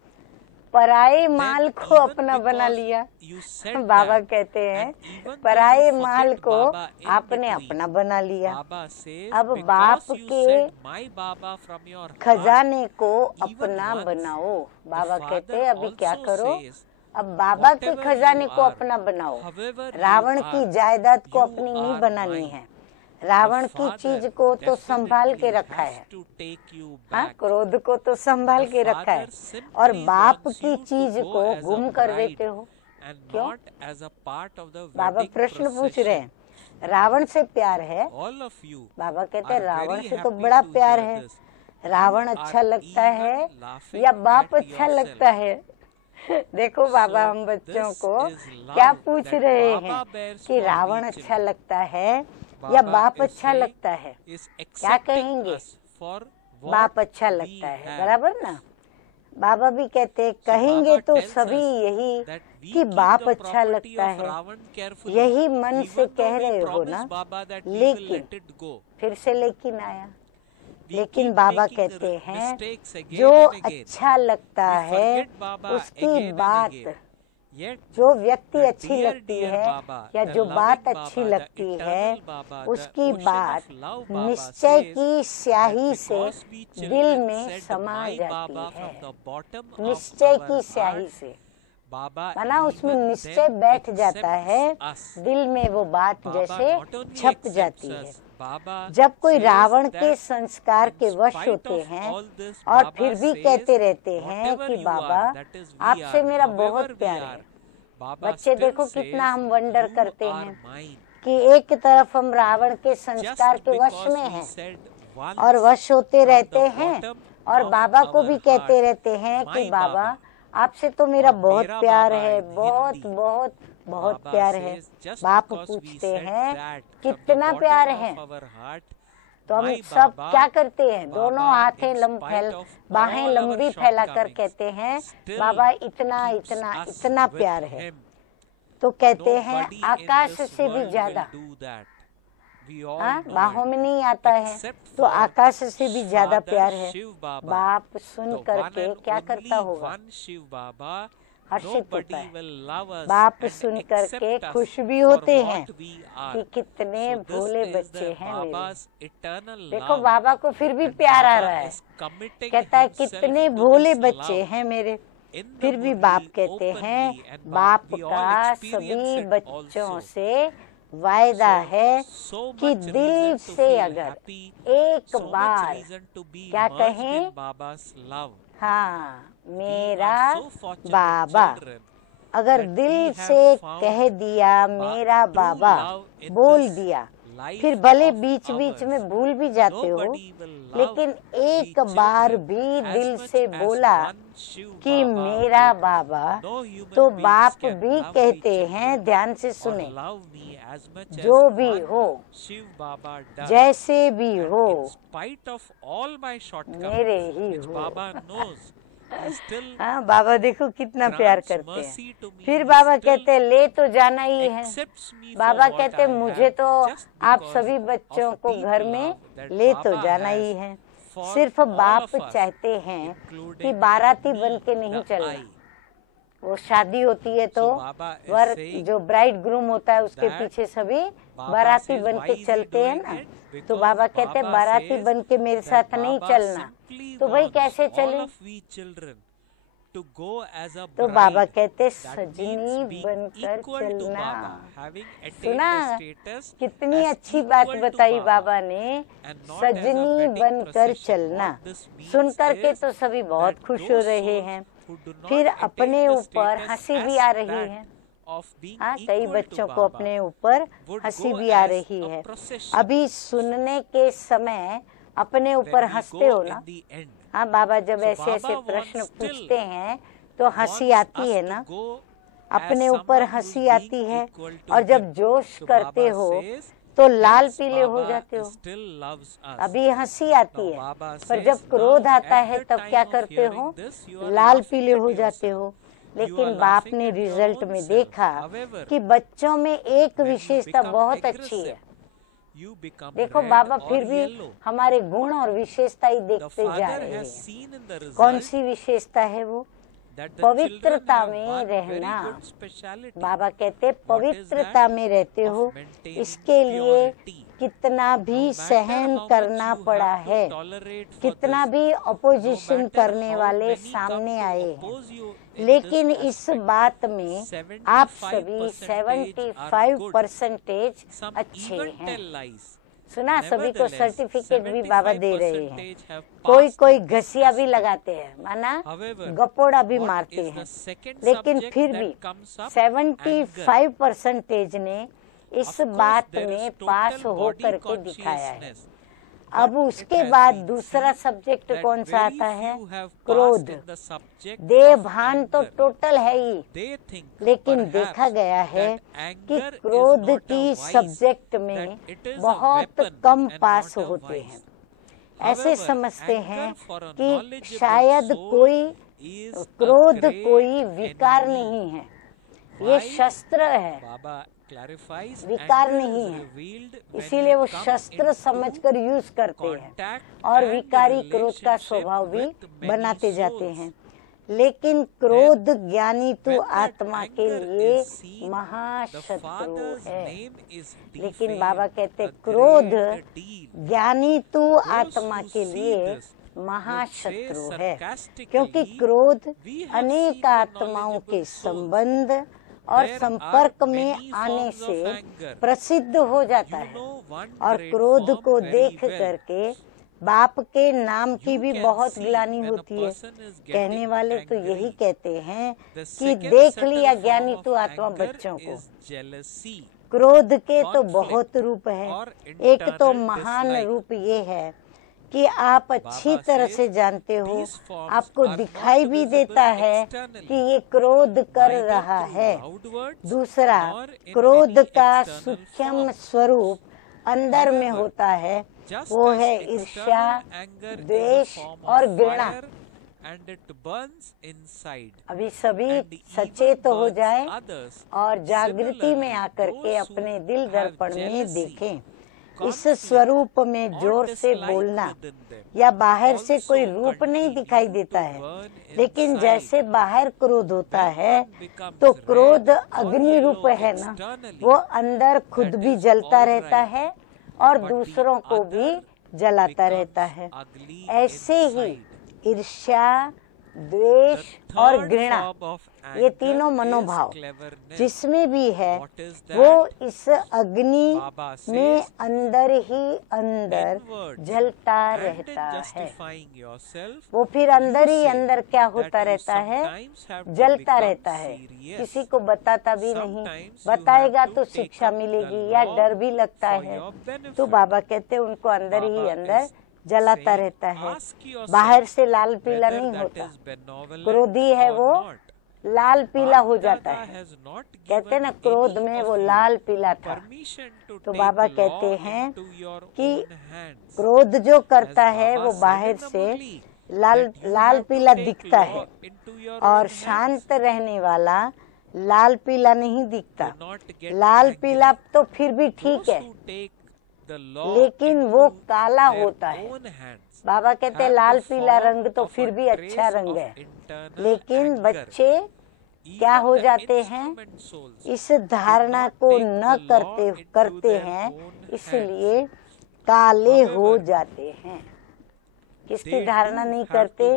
पराए then माल को even अपना बना because लिया। you said बाबा that, कहते हैं and even though पराए you माल forget को Baba in आपने between, अपना बना लिया। Baba says, अब बाप because you के said my Baba from your heart, खजाने को even अपना once, बनाओ। the बाबा father कहते हैं अभी क्या also करो, says, अब बाबा के whatever खजाने you को are, अपना बनाओ। however you रावण are, की जायदाद को you अपनी नहीं are बनानी mine. है। रावण The की father चीज को तो संभाल के definitely रखा has है। to take you हाँ, back. क्रोध को तो संभाल The के रखा है father simply और बाप wants की you to चीज go को as a गुम कर bride देते हो। and क्यों? not as a part of the Baba wedding प्रश्न पूछ रहे procession. हैं, रावण से प्यार है? All of you बाबा कहते हैं are रावण very से तो happy बड़ा to प्यार hear है। this. रावण You अच्छा are लगता है even laughing या बाप at अच्छा yourself. लगता है? देखो बाबा So हम बच्चों this को is क्या love पूछ that रहे Baba हैं bears कि for रावण we अच्छा children. लगता है या Baba बाप is अच्छा saying लगता है? is क्या accepting कहेंगे? us for what बाप अच्छा we लगता है, have. बराबर ना? बाबा भी कहते So कहेंगे Baba तो tells सभी us यही that we कि keep बाप the अच्छा property लगता of है। Ravan carefully. यही मन से Even though कह we रहे हो promise ना, Baba that we will लेकिन let it go. फिर से लेकिन आया। We लेकिन keep बाबा making कहते हैं mistakes again जो and again. अच्छा लगता We है forget Baba उसकी again and बात, again. Yet जो व्यक्ति the अच्छी dear, लगती dear है Baba, या the जो loving बात अच्छी Baba, the लगती है eternal Baba, the उसकी ocean बात of love Baba निश्चय says की स्याही that से because we दिल children में said समा my जाती Baba है। from the bottom of निश्चय our की स्याही heart, से Baba माना उसमें even निश्चय then बैठ जाता है, accepts us. दिल में वो बात Baba जैसे not only छप accepts जाती है। us, Baba जब कोई says रावण के that संस्कार के in वश spite होते of हैं all this, और Baba फिर भी says, कहते रहते हैं whatever कि you Baba are, that is we आपसे are, मेरा however बहुत we प्यार are, है। Baba बच्चे still देखो कितना says, हम वंडर you करते are हैं mine. कि एक तरफ हम रावण के Just संस्कार के वश because में we हैं said once और वश होते from रहते the हैं bottom और of बाबा को our भी कहते heart, रहते हैं कि my बाबा Baba, आपसे तो मेरा और बहुत मेरा प्यार बाबा है, in बहुत Hindi, बहुत बहुत Baba प्यार है। says, just बाप because we पूछते said हैं that from the कितना bottom प्यार of है? our heart, तो हम my सब Baba, क्या करते हैं? दोनों Baba, हाथें in spite of बाहें all our लंबी फैलाकर shortcomings, कहते हैं still बाबा इतना keeps इतना us इतना with प्यार है। him. तो कहते हैं Nobody in आकाश this से भी world ज्यादा, will do that. We all हाँ know बाहों it. में नहीं आता है Except तो for आकाश से भी ज्यादा Father प्यार है। Shiv Baba, बाप सुन the one करके and क्या only करता होगा? one Shiv Baba, हर्षित होता nobody है। will love us बाप and सुन करके accept us खुश भी for होते हैं what we कि are. कितने So this भोले is बच्चे the हैं मेरे। Baba's eternal देखो love, बाबा को फिर भी and प्यार आ Baba रहा है, is committing कहता है himself कितने to भोले this बच्चे love हैं मेरे। in the फिर भी Murli बाप कहते हैं openly, and बाप we all का experience सभी it बच्चों also. से वायदा है So कि much दिल reason to से feel अगर happy, एक so much bar reason to be क्या merged कहें? in Baba's love. हाँ We मेरा are so fortunate Baba, children अगर that दिल we have से found कह दिया मेरा true बाबा, love in बोल this दिया, life फिर भले of बीच बीच में ours. भूल भी जाते हो, Nobody will love लेकिन the एक बार children भी as दिल much से as बोला one Shiv कि Baba मेरा would. बाबा, No human तो beings बाप can भी love me कहते हैं, children ध्यान से or सुने, love me as much as जो भी one हो, Shiv Baba does. जैसे भी And हो, in spite of all my मेरे shortcomings, ही which हो। Baba knows, he still हाँ बाबा देखो कितना प्यार grants करते हैं। mercy to me. फिर He बाबा still कहते हैं ले तो जाना ही है। accepts me for Baba what कहते I मुझे have, तो just आप because सभी of बच्चों को deep घर में love that ले तो Baba जाना has ही है। for सिर्फ all बाप of us, चाहते हैं कि including बाराती me, बन के नहीं the चलना। I. वो शादी होती है तो So Baba is were saying जो ब्राइड ग्रूम होता है उसके that पीछे सभी Baba बाराती says, बन why के is he चलते हैं doing ना, it? तो Because बाबा कहते हैं Baba बाराती says बन के मेरे that साथ नहीं Baba चलना। simply तो भाई wants कैसे all चले? of we children to go as a तो बाबा bride. कहते That सजनी means being बनकर equal to चलना। Baba, having attained सुना the status कितनी as अच्छी बात equal to बताई Baba. बाबा ने, And not as a सजनी wedding बनकर procession. चलना। What this means सुन करके is तो सभी बहुत that खुश हो those रहे souls हैं। who do not फिर attain अपने the ऊपर status हंसी भी as आ रही that है। of being हाँ कई equal to बच्चों को Baba अपने ऊपर would हंसी go भी आ as रही a है। procession अभी सुनने के समय अपने when ऊपर we हंसते go हो in ना। the end. हाँ बाबा जब So ऐसे ऐसे Baba प्रश्न wants still पूछते हैं तो हंसी wants आती us है to ना, go अपने as ऊपर someone who's हंसी being आती है। equal to और जब him. जोश So करते Baba हो says, तो लाल hence पीले हो Baba जाते हो। still loves us. अभी हंसी आती Now है, Baba पर says, जब क्रोध now आता at है the तब time क्या of करते hearing हो? this, you are Lal laughing पीले at हो जाते yourself. हो। You are लेकिन बाप laughing ने at your रिजल्ट own में self. देखा However, कि बच्चों में एक when you विशेषता become बहुत अच्छी है। aggressive, you become देखो red बाबा or फिर भी yellow. हमारे गुण और विशेषता ही The देखते जा father रहे has हैं। seen in the कौन result सी विशेषता है वो? that the children पवित्रता have में one very रहना। good speciality. बाबा कहते What is पवित्रता that? में रहते Of हो, maintaining इसके लिए purity. कितना No भी matter सहन how much करना you पड़ा have to है, tolerate for कितना this, भी no अपोजिशन matter करने how वाले many come सामने to आए हैं, oppose you in लेकिन this इस aspect, बात में आप सभी 75% are 75% some अच्छे even हैं। tell lies. सुना सभी को Nevertheless, सर्टिफिकेट भी बाबा दे रहे हैं। 75% have कोई passed कोई in this घसिया भी aspect. लगाते हैं, माना However, गपोड़ा भी what मारते is the हैं, second लेकिन subject फिर that भी comes up? 75% ने इस Of course, बात there is में total पास हो body करके दिखाया है। consciousness. अब उसके बाद दूसरा सब्जेक्ट कौन सा आता है? क्रोध। देह भान तो टोटल है ही, लेकिन देखा गया है कि क्रोध की सब्जेक्ट में बहुत कम पास होते हैं। ऐसे समझते हैं कि शायद क्रोध कोई विकार नहीं है, ये शस्त्र है, विकार नहीं है, इसीलिए वो शस्त्र समझकर यूज करते हैं और विकारी क्रोध का स्वभाव भी बनाते जाते हैं। लेकिन क्रोध ज्ञानी तु आत्मा के लिए महाशत्रु है। लेकिन बाबा कहते क्रोध ज्ञानी तु आत्मा के लिए महाशत्रु है, क्योंकि क्रोध अनेक आत्माओं के संबंध और संपर्क में आने से प्रसिद्ध हो जाता है। और क्रोध को देख करके बाप के नाम की भी बहुत ग्लानि होती है। कहने वाले तो यही कहते हैं कि देख लिया ज्ञानी तू आत्मा बच्चों को। क्रोध के तो बहुत रूप है। एक तो महान रूप ये है कि आप अच्छी तरह से जानते हो, आपको दिखाई भी देता है कि ये क्रोध कर रहा है। दूसरा, क्रोध का सूक्ष्म स्वरूप अंदर में होता है, वो है ईर्ष्या, द्वेष और घृणा। अभी सभी सचेत हो जाएं और जागृति में आकर के अपने दिल दर्पण में देखें। इस स्वरूप में जोर से बोलना, या बाहर से कोई रूप नहीं दिखाई देता है, लेकिन जैसे बाहर क्रोध होता है तो क्रोध अग्नि रूप है ना, वो अंदर खुद भी जलता रहता है और दूसरों को भी जलाता रहता है। ऐसे ही ईर्ष्या, द्वेष और घृणा, ये तीनों मनोभाव जिसमें भी है, वो इस अग्नि में अंदर ही अंदर जलता रहता है। वो फिर अंदर ही अंदर क्या होता रहता है? जलता रहता है। किसी को बताता भी नहीं, बताएगा तो शिक्षा मिलेगी या डर भी लगता है, तो बाबा कहते हैं उनको अंदर ही अंदर जलाता रहता है। बाहर से लाल पीला नहीं होता। क्रोधी है वो लाल पीला हो जाता है। कहते हैं ना, क्रोध में वो लाल पीला था। तो बाबा कहते हैं कि क्रोध जो करता है वो बाहर से लाल पीला दिखता है, और शांत रहने वाला लाल पीला नहीं दिखता। लाल पीला तो फिर भी ठीक है, लेकिन वो काला होता है। बाबा कहते हैं लाल पीला रंग तो फिर भी अच्छा रंग है, लेकिन बच्चे क्या हो जाते हैं? इस धारणा को न करते हैं, इसलिए काले हो जाते हैं। किसकी धारणा नहीं करते?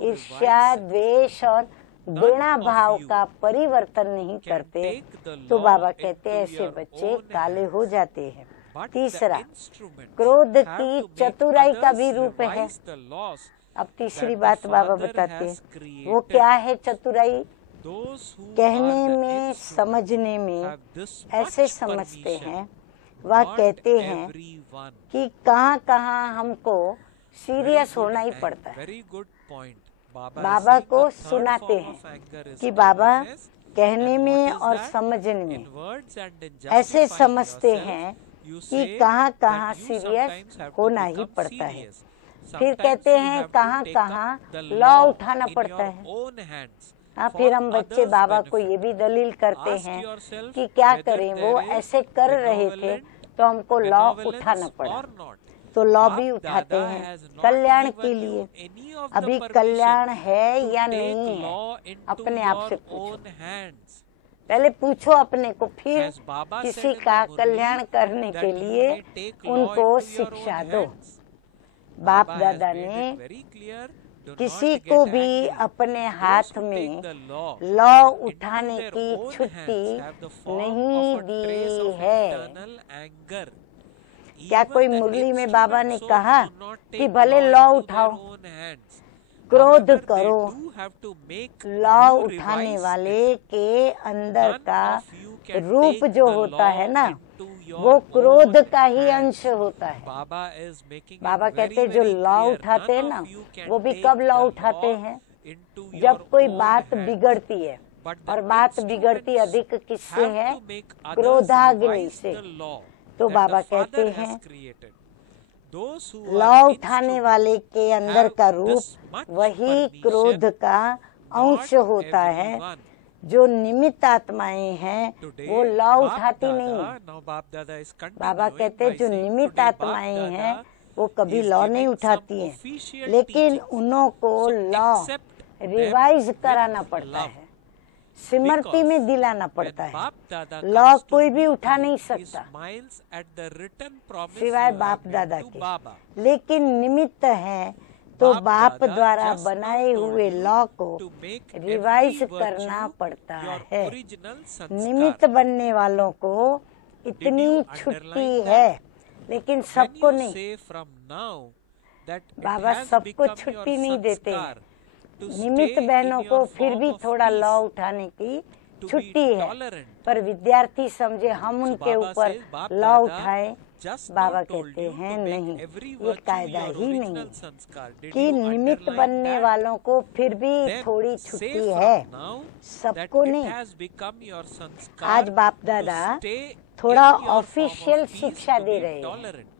ईर्ष्या, द्वेष और घृणा भाव का परिवर्तन नहीं करते, तो बाबा कहते हैं ऐसे बच्चे काले हो जाते हैं। तीसरा, क्रोध की चतुराई का भी रूप है। अब तीसरी बात बाबा बताते हैं, वो क्या है चतुराई? कहने में, समझने में ऐसे समझते हैं, वह कहते हैं कि कहाँ कहाँ हमको सीरियस होना ही पड़ता है। बाबा को सुनाते हैं कि बाबा कहने में और समझने में ऐसे समझते हैं कि कहाँ कहाँ सीरियस होना ही पड़ता है। फिर कहते हैं कहाँ कहाँ लॉ उठाना पड़ता है। हाँ, फिर हम बच्चे बाबा को ये भी दलील करते हैं कि क्या करें, वो ऐसे कर रहे थे तो हमको लॉ उठाना पड़ा, तो लॉ भी उठाते हैं कल्याण के लिए। अभी कल्याण है या नहीं है, अपने आप से पूछो। पहले पूछो अपने को, फिर किसी का कल्याण करने के लिए उनको शिक्षा दो। बाप दादा ने किसी को भी अपने हाथ में लॉ उठाने की छुट्टी नहीं दी है। क्या कोई मुरली में बाबा ने कहा कि भले लॉ उठाओ? क्रोध However, they करो। do have to make low you उठाने revise वाले के अंदर None का of you can रूप take जो the होता law है ना, into your वो क्रोध own का ही hands. अंश होता है। Baba is making Baba it कहते very, हैं जो very लौ clear. उठाते हैं None ना, of you can वो भी take कब लौ the उठाते law हैं? into your जब कोई own बात hands. बिगड़ती है। But the और बात बिगड़ती instruments अधिक किससे have है? to make others क्रोधाग्नि revise से। the law तो that बाबा the Father कहते has हैं created. Those who low are उठाने वाले instruments के अंदर have का this रूप much वही permission, क्रोध का अंश not होता है। everyone. जो निमित्त आत्माएं हैं Today, वो लौ Bap उठाती नहीं Dada, है। now Bap Dada is Baba continuing कहते हैं by जो saying निमित्त today Bap आत्माएं हैं Dada वो कभी is लौ नहीं giving उठाती some हैं, official लेकिन teachings. उन्हों को So low accept them revise with कराना पड़ता love. है, स्मृति में दिलाना When पड़ता है। Bap Dada low comes to कोई भी meet उठा you, नहीं he सकता smiles at the written promise सिवाय you have बाप made दादा to के, Baba. लेकिन निमित्त है तो बाप बाप दादा द्वारा just बनाए now told हुए you लॉ को to make रिवाइज every करना virtue पड़ता your है। original निमित्त संस्कार. बनने वालों को इतनी you छुट्टी underline that? है, लेकिन When सबको you नहीं। say from now that it Baba has सबको become your छुट्टी नहीं देते हैं। संस्कार to निमित्त stay बहनों in को your फिर form भी of थोड़ा peace, लॉ उठाने की to be छुट्टी है, tolerant. पर विद्यार्थी समझे हम So उनके Baba ऊपर says, Bap लॉ Dada उठाए। just बाबा now told कहते you हैं to make नहीं, every ये virtue कायदा your ही नहीं original है संस्कार. Did कि you निमित्त underline बनने that? वालों को फिर भी Then थोड़ी say छुट्टी from है, now that सबको it नहीं। has become your संस्कार आज बाप to दादा stay थोड़ा in your form official of peace, शिक्षा to दे be रहे हैं। tolerant.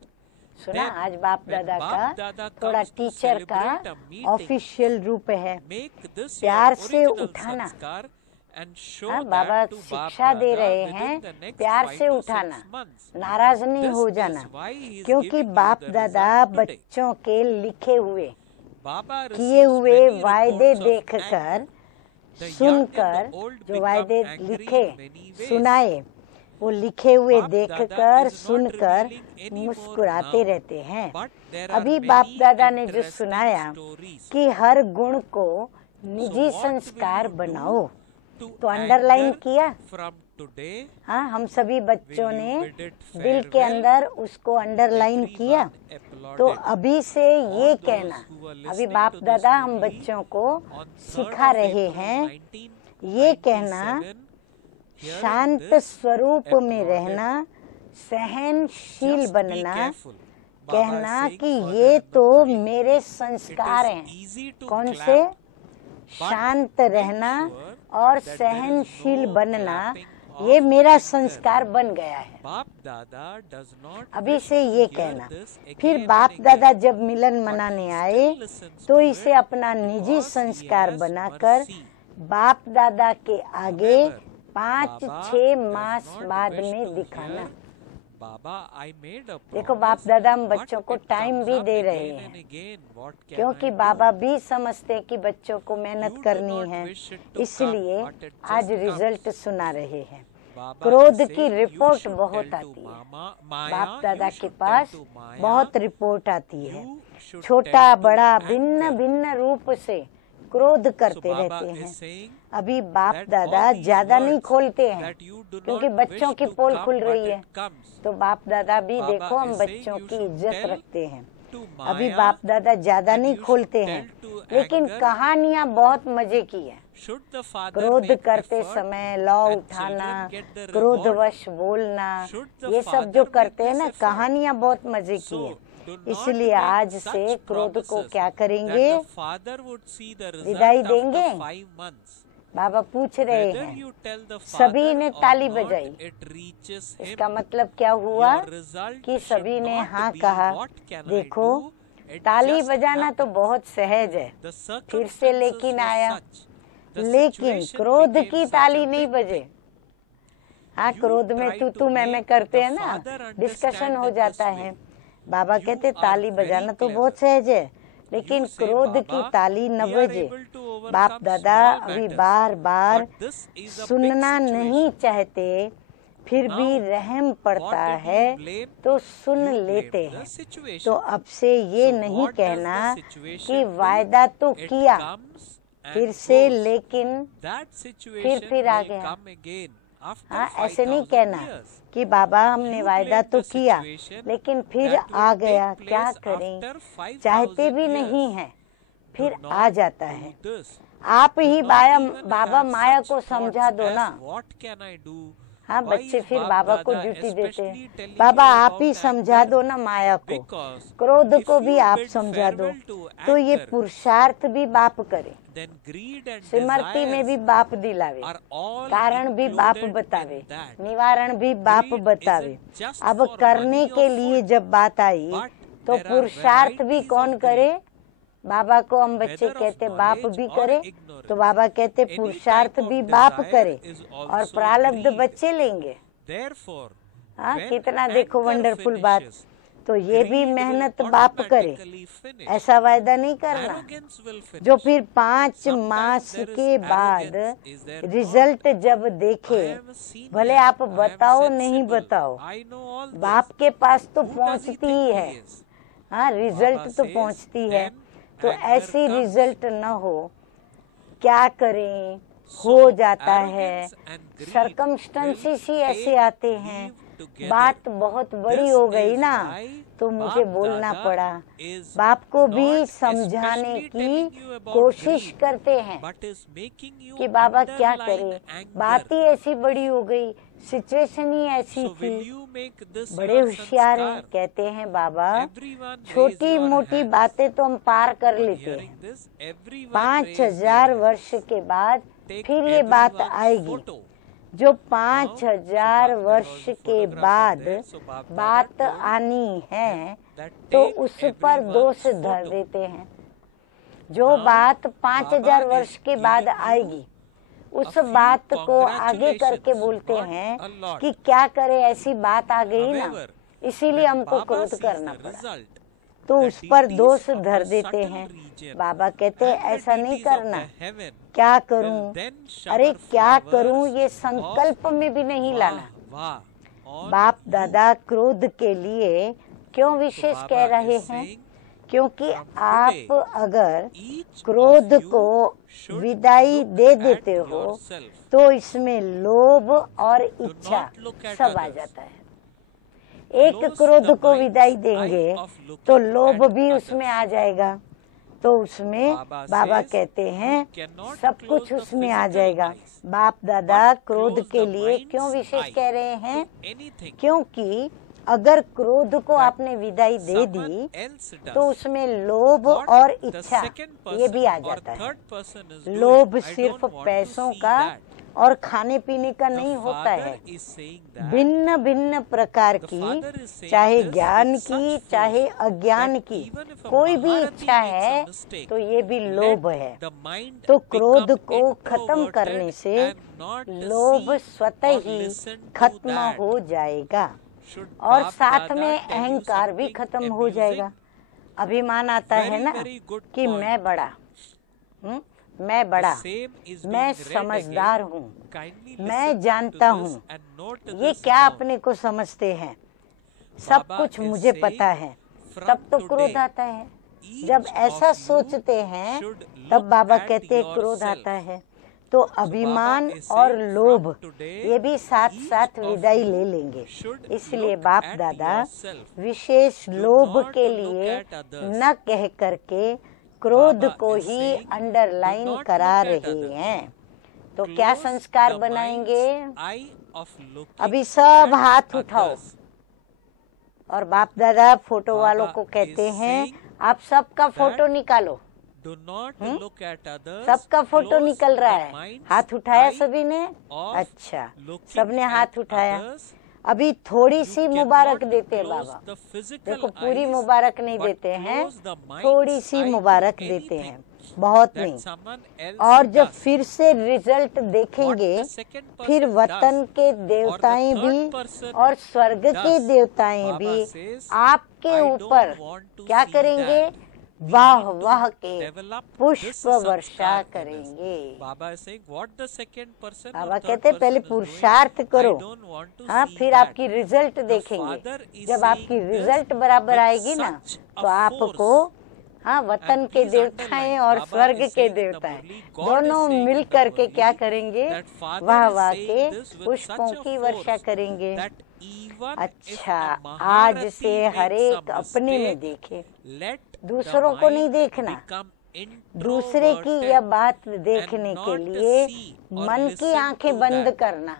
सुना, Then, आज बाप when दादा Bap का Dada थोड़ा comes to टीचर का celebrate a meeting, ऑफिशियल रूप है। make this प्यार your से original उठाना। संस्कार and show हाँ, बाबा that to Bap शिक्षा दे Dada रहे within हैं the next प्यार 5 से to 6 उठाना, months. नाराज नहीं This हो is जाना, why he is क्योंकि giving you बाप the दादा result today. बच्चों के लिखे हुए Baba किए receives हुए many वायदे reports of देखकर anger. The young and सुनकर the old जो become वायदे angry लिखे in many ways. सुनाए वो लिखे हुए बाप देखकर दादा is not सुनकर revealing any more मुस्कुराते now. रहते हैं। But there are अभी many बाप दादा ने जो interesting सुनाया stories. कि हर गुण को निजी So what संस्कार will you बनाओ, to तो अंडरलाइन anger किया। from today? हाँ, हम सभी बच्चों Will you ने bid it दिल के farewell? अंदर उसको अंडरलाइन किया। Everyone तो applauded. अभी से ये All those कहना, who were अभी listening बाप to दादा this हम movie बच्चों को on 3rd सिखा of रहे April हैं, ये कहना 1997, hearing शांत this, स्वरूप में applauded. रहना, सहनशील Just be बनना, careful. Baba is कहना saying कि further ये in the तो movie, मेरे it संस्कार is हैं। easy to कौन clap, से? but शांत make रहना sure और that there is सहनशील no बनना, clapping ये of मेरा anger. संस्कार बन गया है। Bap Dada does not अभी wish से to ये hear कहना। this फिर again बाप and दादा again. जब मिलन But मनाने he आए still listens तो to इसे it अपना निजी because he संस्कार has बनाकर mercy. बाप दादा के आगे However, 5-6 Baba mass does not बाद wish में to दिखाना। hear, Baba, I made a देखो promise, बाप दादा हम but बच्चों को it टाइम comes भी up दे again रहे and हैं, again. What can क्योंकि I do? बाबा भी समझते हैं कि बच्चों को मेहनत You do करनी not है, wish it to इसलिए come, but it just आज comes. रिजल्ट सुना रहे हैं। Baba क्रोध is की saying, you रिपोर्ट should बहुत tell to आती है। Maya, बाप दादा you के should pass tell to Maya, बहुत रिपोर्ट आती है। you should छोटा tell to बड़ा anger. भिन्न भिन्न रूप से क्रोध So करते Baba रहते is हैं। saying अभी बाप that दादा all these ज्यादा नहीं words खोलते हैं, that you do क्योंकि not बच्चों wish की to पोल come, खुल but रही है। it comes. तो बाप दादा भी Baba देखो हम is saying बच्चों you की should इज्जत tell रखते हैं। to अभी Maya बाप दादा ज्यादा and नहीं you should खोलते tell हैं, to लेकिन anger. कहानियां बहुत मजे की है। Should the father क्रोध make करते effort समय लौ and उठाना, children get the क्रोधवश बोलना, Should the ये सब father जो make करते हैं this ना, effort? कहानियां बहुत मजे की So, है। do not इसलिए make आज such से क्रोध को promises क्या that करेंगे? the father would see the result विदाई after देंगे? 5 months. बाबा पूछ रहे Whether हैं। you tell the सभी father ने or ताली not, बजाई। it reaches him. इसका मतलब क्या हुआ Your result कि should सभी ने not हाँ be, कहा। what can I देखो, do? It ताली just बजाना तो happens. बहुत सहज है, The फिर से circumstances लेकिन were आया, such. The लेकिन situation क्रोध became की such ताली a नहीं big बजे। हाँ, You क्रोध में try तू to तू मैं make करते the हैं ना, father डिस्कशन understand हो in जाता this है। way. बाबा You कहते are ताली very बजाना तो clever. बहुत सहज है, लेकिन You say, क्रोध की "Baba, ताली न we are बजे। able to overcome बाप दादा small अभी matters, bar bar but this is a big सुनना situation." नहीं चाहते, फिर Now, भी रहम पड़ता what did you है blame? तो सुन You लेते blamed the हैं। situation. तो अब से ये So नहीं what does the कहना situation कि do? वायदा तो It किया, comes and फिर से goes. लेकिन That situation फिर आ will गया। come again after हाँ, ऐसे नहीं 5000 कहना years. कि बाबा हमने You वायदा blame तो the किया, situation लेकिन फिर that will आ take गया, place क्या after करें? 5000 चाहते भी years. नहीं हैं, फिर Do आ not जाता do है। this. आप ही Do not Baba even Baba have Maya such को thoughts समझा दो as ना। what can I do? हाँ, Why बच्चे is फिर Bap बाबा को Dada ड्यूटी देते especially हैं, telling बाबा you आप ही about समझा anger? दो ना माया को, Because क्रोध if को भी you आप bid समझा दो, farewell to तो ये anger, पुरुषार्थ भी बाप करे, then greed and स्मृति में भी desires बाप दिलावे, are all कारण भी बाप included बतावे, in that. निवारण भी बाप Greed बतावे। isn't just अब for करने money के or लिए food, जब बात आई but तो there are पुरुषार्थ भी varieties कौन of करे? greed, बाबा को हम बच्चे whether of कहते बाप knowledge भी or करे, ignorance. तो बाबा कहते Any पुरुषार्थ type of भी बाप desire करे is और also प्रारब्ध greed. बच्चे लेंगे। Therefore, हाँ, when कितना देखो anger वंडरफुल बात। finishes, तो ये भी greed will मेहनत बाप करे, automatically finish. ऐसा वायदा नहीं करना। Arrogance will finish. जो फिर 5 Sometimes मास there is के बाद arrogance, is there not? Result जब देखे, I am a senior, भले आप I am बताओ नहीं sensible, बताओ, I know all this. बाप के पास तो Who does he पहुंचती think ही he है। is? हाँ, रिजल्ट Baba तो says, पहुंचती है। then तो anger ऐसी comes. रिजल्ट न हो, क्या करें, So, हो जाता है, arrogance and greed circumstances he will ऐसे take आते हैं, leave together. बात बहुत बड़ी This हो गई is ना, why तो मुझे Bap बोलना Dada पड़ा। is बाप को भी not समझाने especially की telling you about कोशिश greed, करते हैं but is making you कि बाबा क्या underline करे, anger. बात ही ऐसी बड़ी हो गई, सिचुएशन ही ऐसी So will थी। you make this बड़े your होशियार हैं, sanskar? कहते हैं बाबा, Everyone raise छोटी your मोटी hands. बातें तो हम पार कर On लेते hearing हैं, this, everyone 5000 raise their वर्ष hands. के बाद Take फिर ये बात everyone's आएगी। photo. जो Now, 5000 so वर्ष Bap- there के was a बाद photographer there, so Bap Dada बात told आनी है, that तो take उस पर everyone's दोष धर photo. देते हैं। जो Now, बात 5000 Baba वर्ष is के बाद giving you आएगी, उस a few बात को आगे करके congratulations, बोलते not हैं a lot. कि क्या करे, ऐसी बात आ गई ना, However, इसीलिए when हमको Baba क्रोध sees करना the पड़ा। result, तो the उस पर deities दोष of धर the देते subtle हैं। region बाबा कहते हैं and the ऐसा नहीं deities of करना, the heaven क्या will करूं, then अरे shower क्या flowers करूं, ये of संकल्प में भी नहीं लाना। वाह on बाप you. दादा क्रोध के लिए क्यों विशेष Baba कह रहे is हैं? saying, क्योंकि from आप today, अगर each क्रोध of you को should विदाई look दे at देते हो, yourself. तो इसमें लोभ और Do इच्छा not look at सब आ others. जाता है। एक Close क्रोध the को mind's विदाई eye देंगे of looking तो लोभ at भी others. उसमें आ जाएगा। तो उसमें Baba बाबा says, कहते हैं you cannot सब close कुछ the उसमें आ physical जाएगा। eyes, बाप दादा but क्रोध close के the लिए mind's क्यों विशेष eye कह रहे हैं? to anything क्योंकि अगर क्रोध को that आपने विदाई दे दी someone else does. तो उसमें लोभ Or और the इच्छा second ये person भी आ or जाता है। third person is doing. लोभ I सिर्फ don't want to पैसों see का that. और खाने पीने का The नहीं होता father है, is saying that भिन्न भिन्न प्रकार The की, father is saying चाहे this ज्ञान with की such चाहे force अज्ञान that की, even if a कोई भी Maharati इच्छा makes a है mistake, तो ये भी let लोभ है। the mind तो क्रोध become को खत्म करने introverted से and not लोभ see स्वतः or ही listen to खत्म that. हो जाएगा Should और Bap साथ Dada में tell you अहंकार भी something खत्म हो amusing? जाएगा। अभिमान आता है Very, ना very good कि point. मैं बड़ा, मैं The बड़ा, same is मैं being read समझदार again. हूँ, Kindly मैं listen जानता to this हूँ। and note ये this क्या down. अपने को समझते हैं, सब Baba कुछ is मुझे saying, पता है, from तब तो today, क्रोध आता है। each जब ऐसा of you सोचते हैं should तब look बाबा at कहते हैं क्रोध yourself. आता है। तो अभिमान is और saying, लोभ from today, ये भी साथ each साथ of विदाई you ले लेंगे। should इसलिए look बाप at दादा yourself. विशेष Do लोभ not के look लिए at others. न कह करके क्रोध Baba को is he saying, underline do not करा look at रहे others. हैं। तो क्या Close संस्कार the बनाएंगे? mind's eye of looking अभी सब at हाथ उठाओ others. और बाप दादा फोटो Baba वालों को कहते is हैं saying आप सबका फोटो निकालो। Do not look at others. सबका फोटो Close निकल रहा the है। mind's हाथ उठाया eye सभी ने? of अच्छा, looking सबने हाथ at उठाया। others. अभी थोड़ी You सी मुबारक cannot देते हैं close बाबा। the physical देखो पूरी eyes, मुबारक नहीं but देते हैं, close the mind's थोड़ी सी eye to मुबारक देते anything हैं, बहुत that नहीं। someone else और जब does. फिर से रिजल्ट What देखेंगे, the second फिर person वतन does, के or the देवताएं third भी person और स्वर्ग के does, देवताएं Baba भी says, आपके I ऊपर don't want to क्या see करेंगे? that. We वाह need to वाह के develop पुष्प this Varsha sanskar in us. करेंगे। Baba is saying what the second person Baba or third कहते हैं पहले person is doing, पुरुषार्थ करो, I don't want to हाँ, see फिर that. आपकी रिजल्ट देखेंगे। father is जब saying आपकी this रिजल्ट बराबर with आएगी ना, such a तो आपको force. हाँ वतन And के please देवताएं underline, और Baba स्वर्ग is के saying in the देवताएं Murli, God दोनों is saying mill in the करके Murli क्या करेंगे? that father वाह is वाह saying के this with पुष्पों such a की वर्षा force करेंगे। that even if अच्छा, a आज Maharati से makes हर a एक अपने में mistake, देखे, let दूसरों the को नहीं mind देखना। become दूसरे की यह बात देखने के लिए मन की आंखें बंद करना।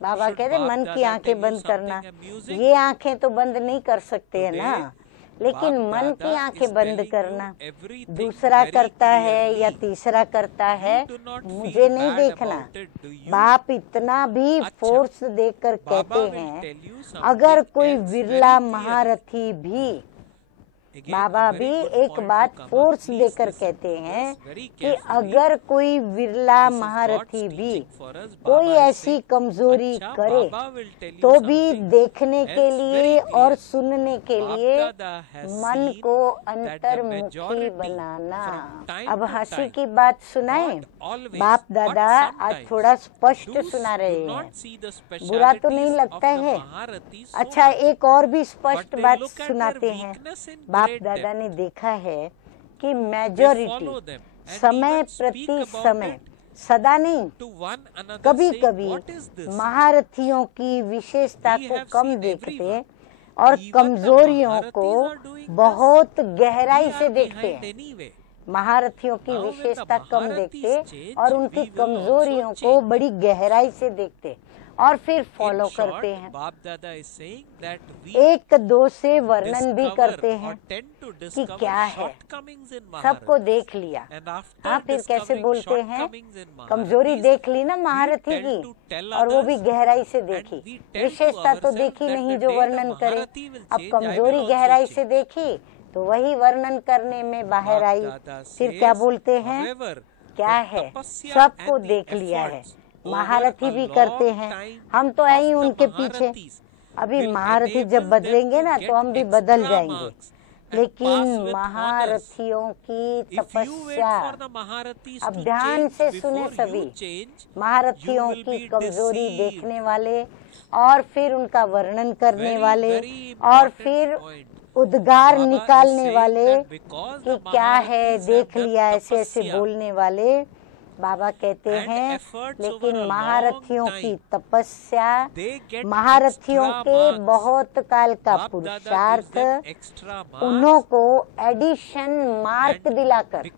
बाबा कहते मन की आंखें बंद करना, ये आंखें तो बंद नहीं कर सकते है ना, लेकिन मन की आंखें बंद करना। दूसरा करता है या तीसरा करता है, मुझे नहीं देखना। बाप इतना भी फोर्स देकर कहते हैं, अगर कोई विरला महारथी भी, बाबा भी एक बात फोर्स देकर कहते हैं कि अगर कोई विरला महारथी भी कोई ऐसी कमजोरी करे तो भी देखने के लिए और सुनने के लिए मन को अंतर्मुखी बनाना। अब हंसी की बात सुनाएं। बाप दादा आज थोड़ा स्पष्ट सुना रहे हैं, बुरा तो नहीं लगता है? अच्छा, एक और भी स्पष्ट बात सुनाते हैं। बाप दादा ने देखा है कि मेजॉरिटी समय प्रति समय, सदा नहीं, कभी कभी महारथियों की विशेषता को कम देखते और कमजोरियों को बहुत गहराई से देखते हैं। महारथियों की विशेषता कम देखते और उनकी कमजोरियों को बड़ी गहराई से देखते और फिर फॉलो करते हैं। एक दो से वर्णन भी करते हैं कि क्या है, सबको देख लिया। हाँ, फिर कैसे बोलते हैं, कमजोरी देख ली ना महारथी की और वो भी गहराई से देखी, विशेषता तो देखी नहीं जो वर्णन करे। अब कमजोरी गहराई से देखी तो वही वर्णन करने में बाहर आई। फिर क्या बोलते हैं, क्या है, सबको देख लिया है। महारथी भी करते हैं, हम तो है ही उनके पीछे। अभी महारथी जब बदलेंगे ना तो हम भी बदल जाएंगे, लेकिन महारथियों की तपस्या, अब ध्यान से सुने सभी, महारथियों की कमजोरी देखने वाले और फिर उनका वर्णन करने वाले और फिर उद्गार निकालने वाले कि क्या है, देख लिया, ऐसे ऐसे बोलने वाले। बाबा कहते हैं लेकिन महारथियों की तपस्या, महारथियों के बहुत काल का पुरुषार्थ, उन्हों को एडिशन मार्क दिलाकर,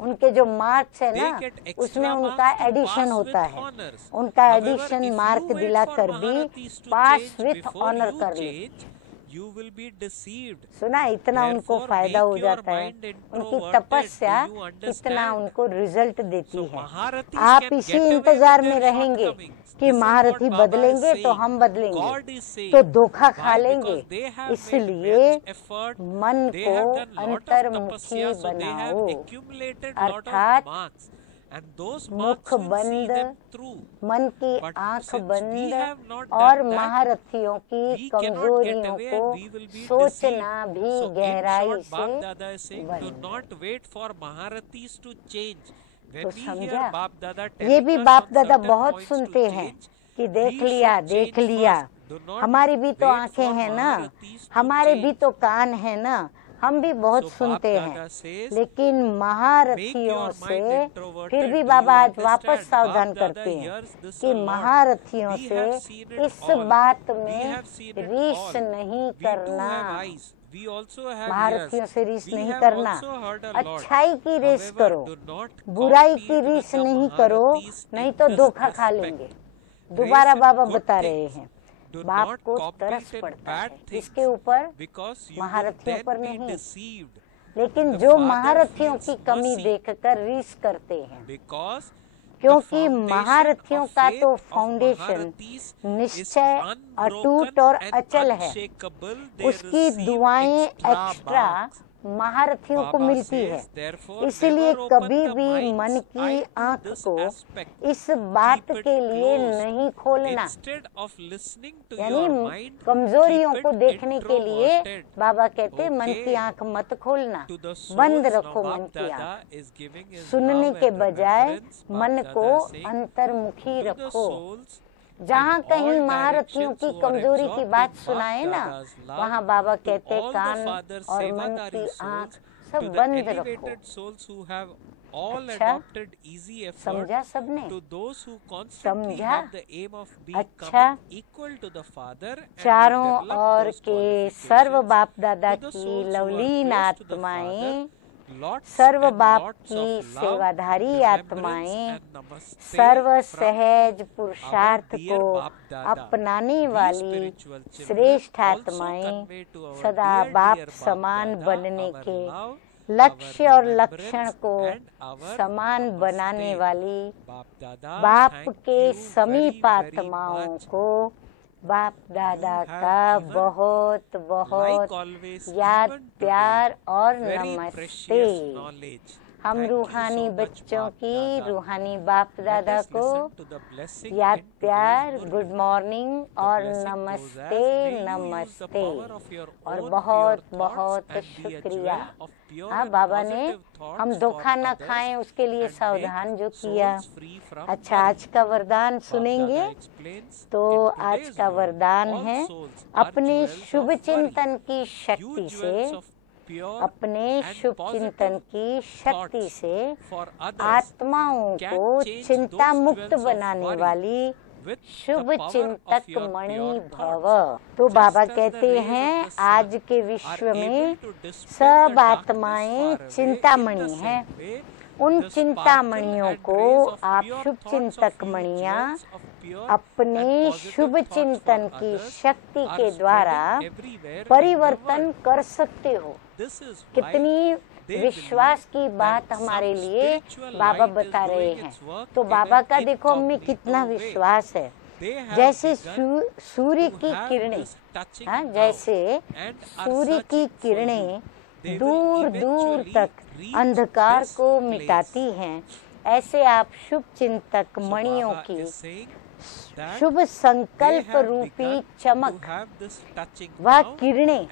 उनके जो मार्क्स है ना उसमें उनका एडिशन होता है, उनका एडिशन मार्क दिलाकर भी पास विथ ऑनर कर ले। सुना, इतना उनको फायदा हो जाता है, उनकी तपस्या इतना उनको रिजल्ट देती है। आप इसी इंतजार में रहेंगे कि महारथी बदलेंगे तो हम बदलेंगे, तो धोखा खा लेंगे। इसलिए मन को अंतर्मुखी बनाओ, अर्थात मुख बंद, मन की आंख बंद और महारथियों की कमजोरियों को सोचना भी गहराई से तो समझा। ये भी बाप दादा बहुत सुनते हैं कि देख लिया, देख लिया। हमारी भी तो आंखें हैं ना, हमारे भी तो कान है ना, हम भी बहुत सुनते हैं, लेकिन महारथियों से फिर भी बाबा आज वापस सावधान करते हैं कि महारथियों से इस बात में रीस नहीं करना। महारथियों से रीस नहीं करना, अच्छाई की रीस करो, बुराई की रीस नहीं करो, नहीं तो धोखा खा लेंगे। दोबारा बाबा बता रहे हैं, बाप को तरस पड़ता है इसके ऊपर, महारथियों पर नहीं। लेकिन जो महारथियों की कमी देखकर रीस करते हैं, क्योंकि महारथियों का तो फाउंडेशन निश्चय अटूट और अचल है, उसकी दुआएं एक्स्ट्रा महारथियों को मिलती है। इसलिए कभी भी मन की आंख को इस बात के लिए नहीं खोलना, यानी कमजोरियों को देखने के लिए बाबा कहते मन की आंख मत खोलना, बंद रखो मन की आंख। सुनने के बजाय मन को अंतर्मुखी रखो। जहाँ कहीं महारथियों की कमजोरी की बात सुनाए ना, वहाँ बाबा कहते कान और मन की आंख सब बंद रखो। अच्छा, समझा सबने? समझा? अच्छा, चारों ओर के सर्व बाप दादा की लवलीन आत्माएं सर्व बाप की सेवाधारी आत्माएं, सर्व सहज पुरुषार्थ को अपनाने वाली श्रेष्ठ आत्माएं, सदा बाप समान बनने के लक्ष्य और लक्षण को समान बनाने वाली बाप के समीप आत्माओं को बाप दादा का बहुत बहुत याद, प्यार और नमस्ते। हम रूहानी बच्चों की रूहानी बाप दादा को याद, प्यार, गुड मॉर्निंग और नमस्ते नमस्ते और बहुत बहुत शुक्रिया। हाँ, बाबा ने हम धोखा न खाएं उसके लिए सावधान जो किया। अच्छा, आज का वरदान सुनेंगे। तो आज का वरदान है अपने शुभ चिंतन की शक्ति से, अपने शुभ चिंतन की शक्ति से आत्माओं को चिंता मुक्त बनाने वाली शुभ चिंतक मणि भव। तो बाबा कहते हैं आज के विश्व में सब आत्माएं चिंतामणि हैं। उन चिंतामणियों को आप शुभ चिंतक मणियां अपने शुभ चिंतन की शक्ति के द्वारा परिवर्तन कर सकते हो। कितनी विश्वास की बात हमारे लिए बाबा बता रहे हैं। तो बाबा का देखो हम में कितना विश्वास है। जैसे सूर्य की किरणें, हाँ, जैसे सूर्य की किरणें दूर दूर तक अंधकार को मिटाती हैं, ऐसे आप शुभ चिंतक मणियों की शुभ संकल्प रूपी चमक व किरणें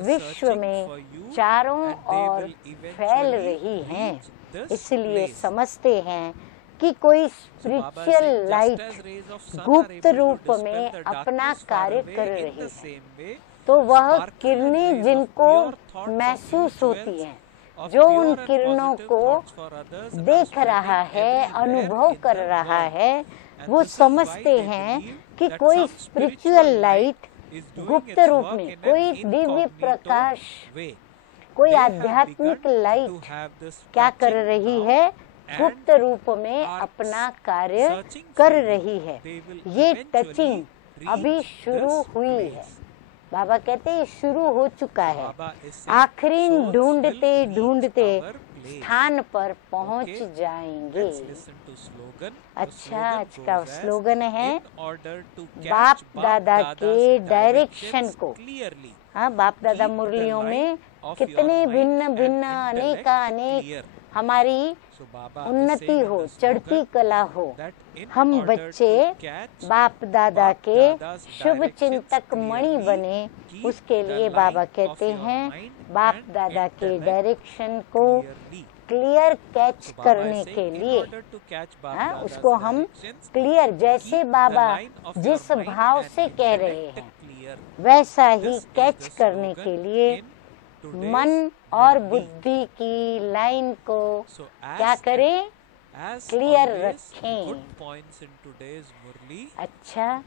विश्व में चारों ओर फैल रही हैं। इसलिए समझते हैं कि कोई स्पिरिचुअल लाइट गुप्त रूप में अपना कार्य कर रही है। तो वह किरणें जिनको महसूस होती हैं, जो उन किरणों को देख रहा है, अनुभव कर रहा है, वो समझते हैं कि कोई स्पिरिचुअल लाइट गुप्त रूप में, कोई दिव्य प्रकाश, कोई आध्यात्मिक लाइट क्या कर रही है, गुप्त रूप में अपना कार्य कर रही है। ये टचिंग अभी शुरू हुई है। बाबा कहते हैं शुरू हो चुका है। आखिरी ढूंढते ढूंढते स्थान पर पहुंच जाएंगे। अच्छा, आज का स्लोगन है बाप दादा के डायरेक्शन को। हाँ, बाप दादा मुरलियों में कितने भिन्न भिन्न अनेक हमारी उन्नति हो, चढ़ती कला हो। हम बच्चे बाप दादा के शुभ चिंतक मणि बने, उसके लिए बाबा कहते हैं बाप दादा के डायरेक्शन को क्लियर कैच करने के लिए, हाँ, उसको हम क्लियर, जैसे बाबा जिस भाव से कह रहे हैं वैसा ही कैच करने के लिए मन और बुद्धि की लाइन को क्या करें, क्लियर रखें। अच्छा,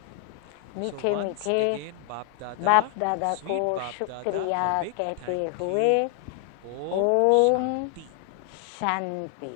मीठे मीठे बाप दादा को शुक्रिया कहते हुए ओम शांति।